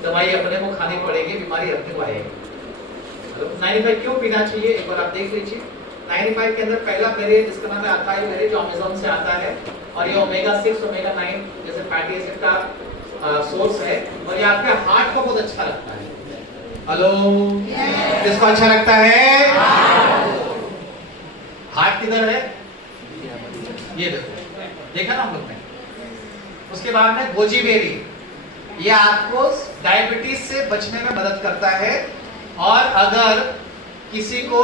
दवाई अपने को खानी पड़ेगी, बीमारी अपने को आएगी। 95 क्यों पीना चाहिए एक बार आप देख लीजिए। 95 के अंदर पहला मेरे जिसका नाम आता है मेरे जो अमेज़न से आता है, और ये ओमेगा 6 ओमेगा 9 जैसे फैटी एसिड का सोर्स है, और ये आपके हार्ट को बहुत अच्छा लगता है। हेलो, किसको अच्छा लगता है? हार्ट किधर है? ये देखो, देखा ना हम लोग ने। उसके बाद में गोजी बेरी, ये आपको डायबिटीज से बचने में मदद करता है, और अगर किसी को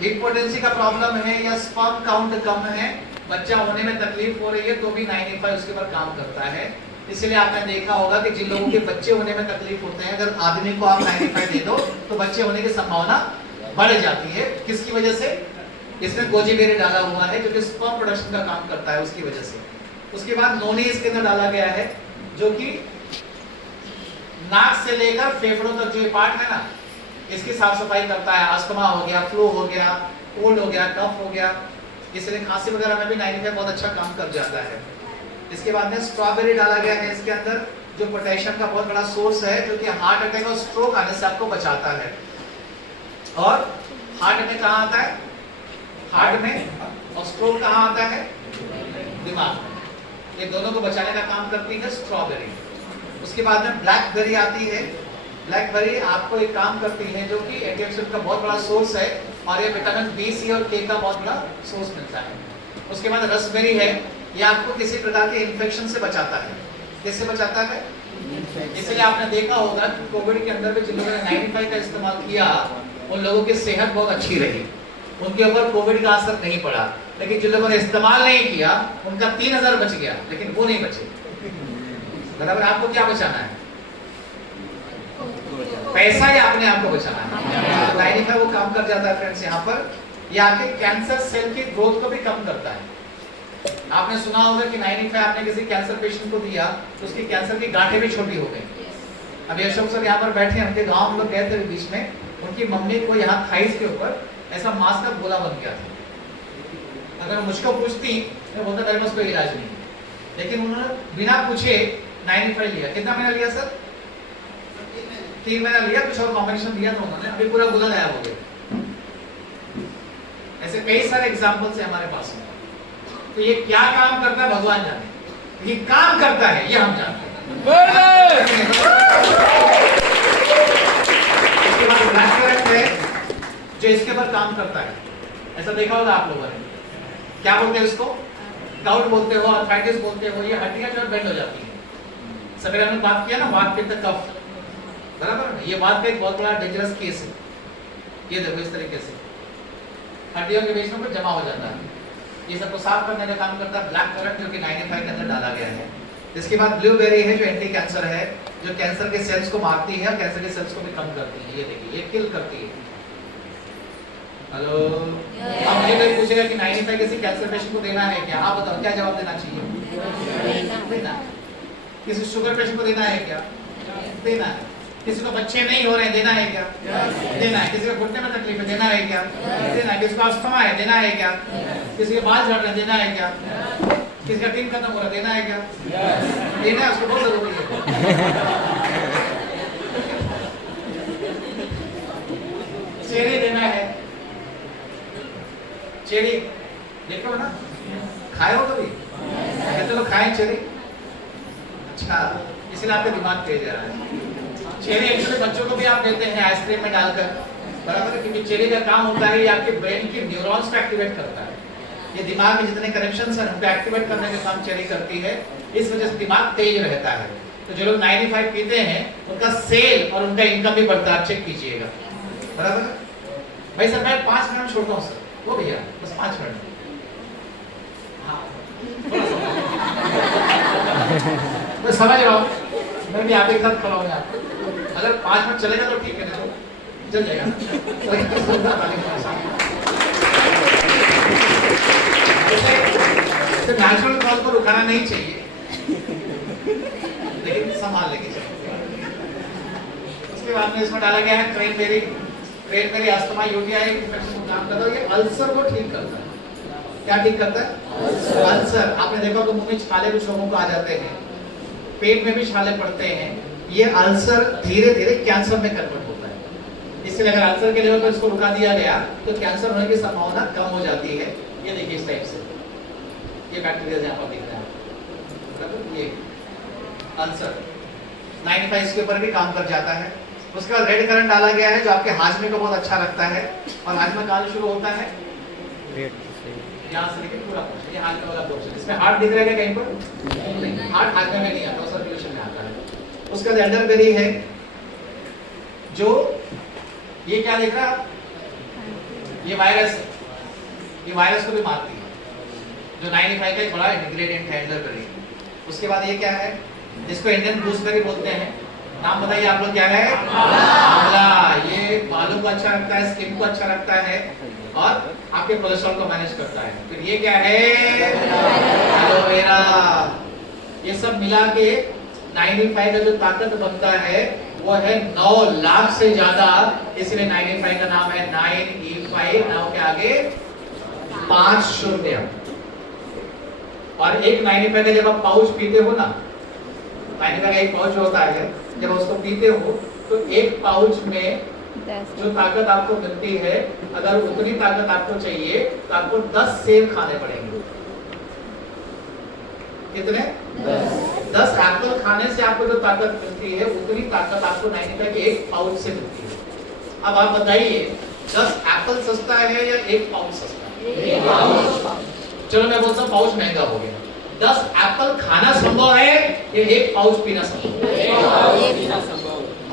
हिपोटेंसी का प्रॉब्लम है या स्पर्म काउंट कम है, बच्चा होने में तकलीफ हो रही है, तो भी 95 उसके ऊपर काम करता है। इसलिए आपने देखा होगा कि जिन लोगों के बच्चे होने में तकलीफ होते हैं, अगर आदमी को आप 95 दे दो तो बच्चे होने की संभावना बढ़ जाती है। किसकी वजह से? इसमें गोजी बेरी डाला हुआ है जो कि स्पर्म प्रोडक्शन का काम करता है, उसकी वजह से। उसके बाद नोनी इसके अंदर डाला गया है, जो कि नाक से लेकर फेफड़ों तक जो ये पार्ट है ना, इसकी साफ सफाई करता है। अस्थमा हो गया, फ्लू हो गया, कोल्ड हो गया, कफ हो गया, इसलिए खांसी वगैरह में भी 95 बहुत अच्छा काम कर जाता है। इसके बाद में स्ट्रॉबेरी डाला गया है इसके अंदर, जो पोटेशियम का बहुत बड़ा सोर्स है, जो कि हार्ट अटैक और स्ट्रोक आने से आपको बचाता है। और हार्ट अटैक कहाँ आता है? हार्ट में। और स्ट्रोक कहाँ आता है? दिमाग में। ये दोनों को बचाने का काम करती है स्ट्रॉबेरी। उसके बाद में ब्लैकबेरी आती है। ब्लैकबेरी आपको एक काम करती है, जो कि एंटीऑक्सीडेंट का बहुत बड़ा सोर्स है, और ये विटामिन बी, सी और के का बहुत बड़ा सोर्स मिलता है। उसके बाद रसबेरी है, ये आपको किसी प्रकार के इन्फेक्शन से बचाता है। किससे बचाता है? इसलिए आपने देखा होगा कि कोविड के अंदर भी जिन लोगों ने 95 का इस्तेमाल किया, उन लोगों की सेहत बहुत अच्छी रही, उनके ऊपर कोविड का असर नहीं पड़ा। लेकिन जिन लोगों ने इस्तेमाल नहीं किया, उनका 3000 बच गया, लेकिन वो नहीं बचे। बराबर। आपको क्या बचाना है? पैसा या अपने आप को बचाना है? 95 वो काम कर जाता है फ्रेंड्स यहाँ पर। ये आपके कैंसर सेल की ग्रोथ को भी कम करता है। आपने सुना होगा कि 95 आपने किसी कैंसर पेशेंट को दिया तो उसकी कैंसर की गांठें भी छोटी हो गई। अभी अशोक सर यहाँ पर बैठे हैं, उनके गांव हम लोग गए थे बीच में, उनकी मम्मी को यहाँ थाइस के ऊपर ऐसा मांस का गोला बन गया था। अगर मुझको पूछती मैं बोलता मेरे पास कोई इलाज नहीं, लेकिन उन्होंने बिना पूछे 95 लिया। कितना महीना लिया सर? 3 महीना लिया, कुछ और कॉम्बिनेशन दिया था उन्होंने, अभी पूरा गोला गायब हो गया। ऐसे कई सारे एग्जाम्पल्स है हमारे पास में। तो ये क्या काम करता है भगवान जाने, ये काम करता है ये हम जानते हैं। इसके बाद ब्लैक करंट है जो इसके ऊपर काम करता है। ऐसा देखा होगा आप लोगों ने, क्या बोलते हैं इसको? गाउट बोलते हो, आर्थराइटिस बोलते हो। ये हड्डियां जो बेंड हो जाती है। सवेरे हमने बात किया ना वात पित्त कफ, बराबर। ये वात का एक बहुत बड़ा डेंजरस केस है। ये देखो इस तरीके से हड्डियों के बीच में कुछ जमा हो जाता है। ये सबको साफ करने का काम करता है ब्लैक करंट, जो कि 95 के अंदर डाला गया है। इसके बाद ब्लूबेरी है जो एंटी कैंसर है, जो कैंसर के सेल्स को मारती है और कैंसर के सेल्स को भी कम करती है। ये देखिए, ये किल करती है। हेलो, अब मुझे कोई पूछेगा कि 95 किसी कैंसर पेशेंट को देना है क्या? आप बताओ क्या जवाब देना चाहिए? देना। किसी शुगर पेशेंट को देना है क्या? देना है। किसी को बच्चे नहीं हो रहे हैं, देना है क्या? देना है। किसी को घुटने में तकलीफ है, देना है क्या? देना है। किसी को अस्थमा है, देना है क्या? किसी के बाल झड़ रहे हैं, देना है क्या? किसी का टीम खत्म हो रहा है, देना है क्या? देना है, उसको बहुत जरूरी है। चेरी देना है। चेरी देखो ना, खाए हो कभी? कहते लोग खाएं चेरी। अच्छा, इसलिए आपका दिमाग तेज रहा है। चेरी एक्चुअली बच्चों को भी आप देते हैं आइसक्रीम में डालकर, बराबर है, क्योंकि चेरी का काम होता है ये आपके ब्रेन की न्यूरॉन्स को एक्टिवेट करता है। ये दिमाग में जितने कनेक्शंस हैं उनको एक्टिवेट करने का काम चेरी करती है, इस वजह से दिमाग तेज रहता है। तो जो लोग 95 पीते हैं उनका सेल और उनका इनकम भी बढ़ता है, आप चेक कीजिएगा, बराबर है। भाई सर मैं 5 मिनट छोड़ता हूँ सर, वो भैया बस 5 मिनट। हाँ मैं समझ रहा हूँ, मैं भी आपके साथ खड़ा हूँ यहाँ। अगर 5 मिनट चलेगा तो ठीक है, नहीं तो चल जाएगा। नेचुरल कॉल को रुकाना नहीं चाहिए, लेकिन संभाल लेके चाहिए। उसके बाद में इसमें डाला गया है cranberry. Cranberry asthma, UTI infection को काम करता है, ये अल्सर को ठीक करता है। क्या ठीक करता है? अल्सर। आपने देखा तो मुंह में छाले कुछ लोगों को आ जाते हैं, पेट में भी छाले पड़ते हैं, ये अल्सर धीरे धीरे कैंसर में कन्वर्ट होता है। इसलिए अगर अल्सर के लेवल पर इसको रुका दिया गया तो कैंसर होने की संभावना कम हो जाती है। ये देखिए इस टाइप से ये बैक्टीरिया यहाँ पर दिख रहा है, ये अल्सर 95 के ऊपर भी काम कर जाता है। उसके बाद रेड करंट डाला गया है जो आपके हाजमे को बहुत अच्छा लगता है। और हाजमा कहाँ शुरू होता है? यहाँ से लेकर पूरा पोर्शन, ये हाजमे वाला पोर्शन। इसमें हार्ट दिख रहा है कहीं पर? हार्ट हाजमे में नहीं आता, सर्कुलेशन में आता है। उसके बाद एल्डरबेरी है, जो ये क्या दिख रहा है? ये वायरस, ये वायरस को भी मारती है, जो 95 का एक बड़ा इंग्रेडिएंट है एल्डरबेरी। उसके बाद ये क्या है? जिसको इंडियन गूसबेरी बोलते हैं, नाम बताइए आप लोग क्या है? आंवला। ये बालों को अच्छा रखता है, स्किन को अच्छा रखता है और आपके कोलेस्ट्रॉल को मैनेज करता है। फिर ये क्या है? एलोवेरा। ये सब मिला के 95 का जो ताकत बनता है वो है 9 लाख से ज्यादा, इसलिए 95 का नाम है 9E5। 9 के आगे 5 शून्य। और एक 95 का जब आप पाउच पीते हो ना, 95 का एक पाउच होता है, जब उसको पीते हो तो एक पाउच में जो ताकत आपको मिलती है, अगर उतनी ताकत आपको चाहिए तो आपको 10 सेब खाने पड़ेंगे। कितने? 10 एप्पल खाने से आपको जो ताकत मिलती है उतनी ताकत आपको 95 के एक पाउच से मिलती है। अब आप बताइए 10 एप्पल सस्ता है या एक पाउच सस्ता है? चलो मैं बोलता हूँ पाउच महंगा हो गया। 10 एप्पल खाना संभव है या एक पाउच पीना संभव है?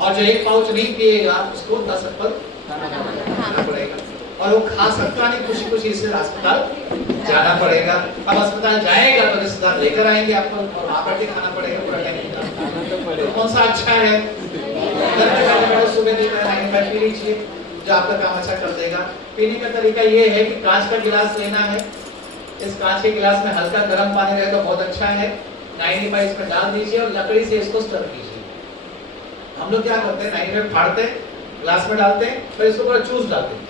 और जो एक पाउच नहीं पिएगा उसको 10 एप्पल खाना पड़ेगा, और वो खा सकता नहीं, खुशी खुशी से अस्पताल जाना पड़ेगा। अब अस्पताल जाएगा तो रिश्तेदार लेकर आएंगे आपको, और वहां बैठ के खाना पड़ेगा पूरा टाइम। तो कौन सा अच्छा है? सुबह देकर 95 पी लीजिए, जो आपका काम अच्छा कर देगा। पीने का तरीका ये है कि कांच का गिलास लेना है, इस कांच के गिलास में हल्का गर्म पानी रहे तो बहुत अच्छा है। 95 इसमें डाल दीजिए और लकड़ी से इसको स्टर कीजिए। हम लोग क्या करते हैं, 95 फाड़ते हैं, गिलास में डालते हैं, फिर इसको पूरा चूस डालते हैं।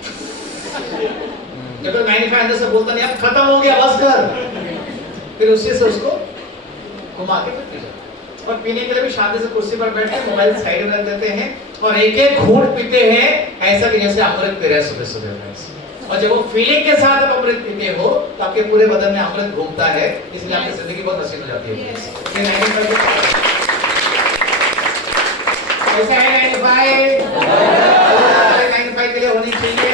जब तक 95 अंदर से बोलता नहीं अब खत्म हो गया बस कर, फिर उसी से उसको घुमा के फिर पी जाते हैं। और पीने के लिए भी शांति से कुर्सी पर बैठ के मोबाइल साइड में रख देते हैं और एक एक घूंट पीते हैं, ऐसा कि जैसे अमृत पी रहे हैं सुबह सुबह। और जब वो फीलिंग के साथ आप अमृत पीते हो तो आपके पूरे बदन में अमृत घूमता है, इसलिए आपकी जिंदगी बहुत हसीन हो जाती है। कैसा है 95? 95 के लिए होनी चाहिए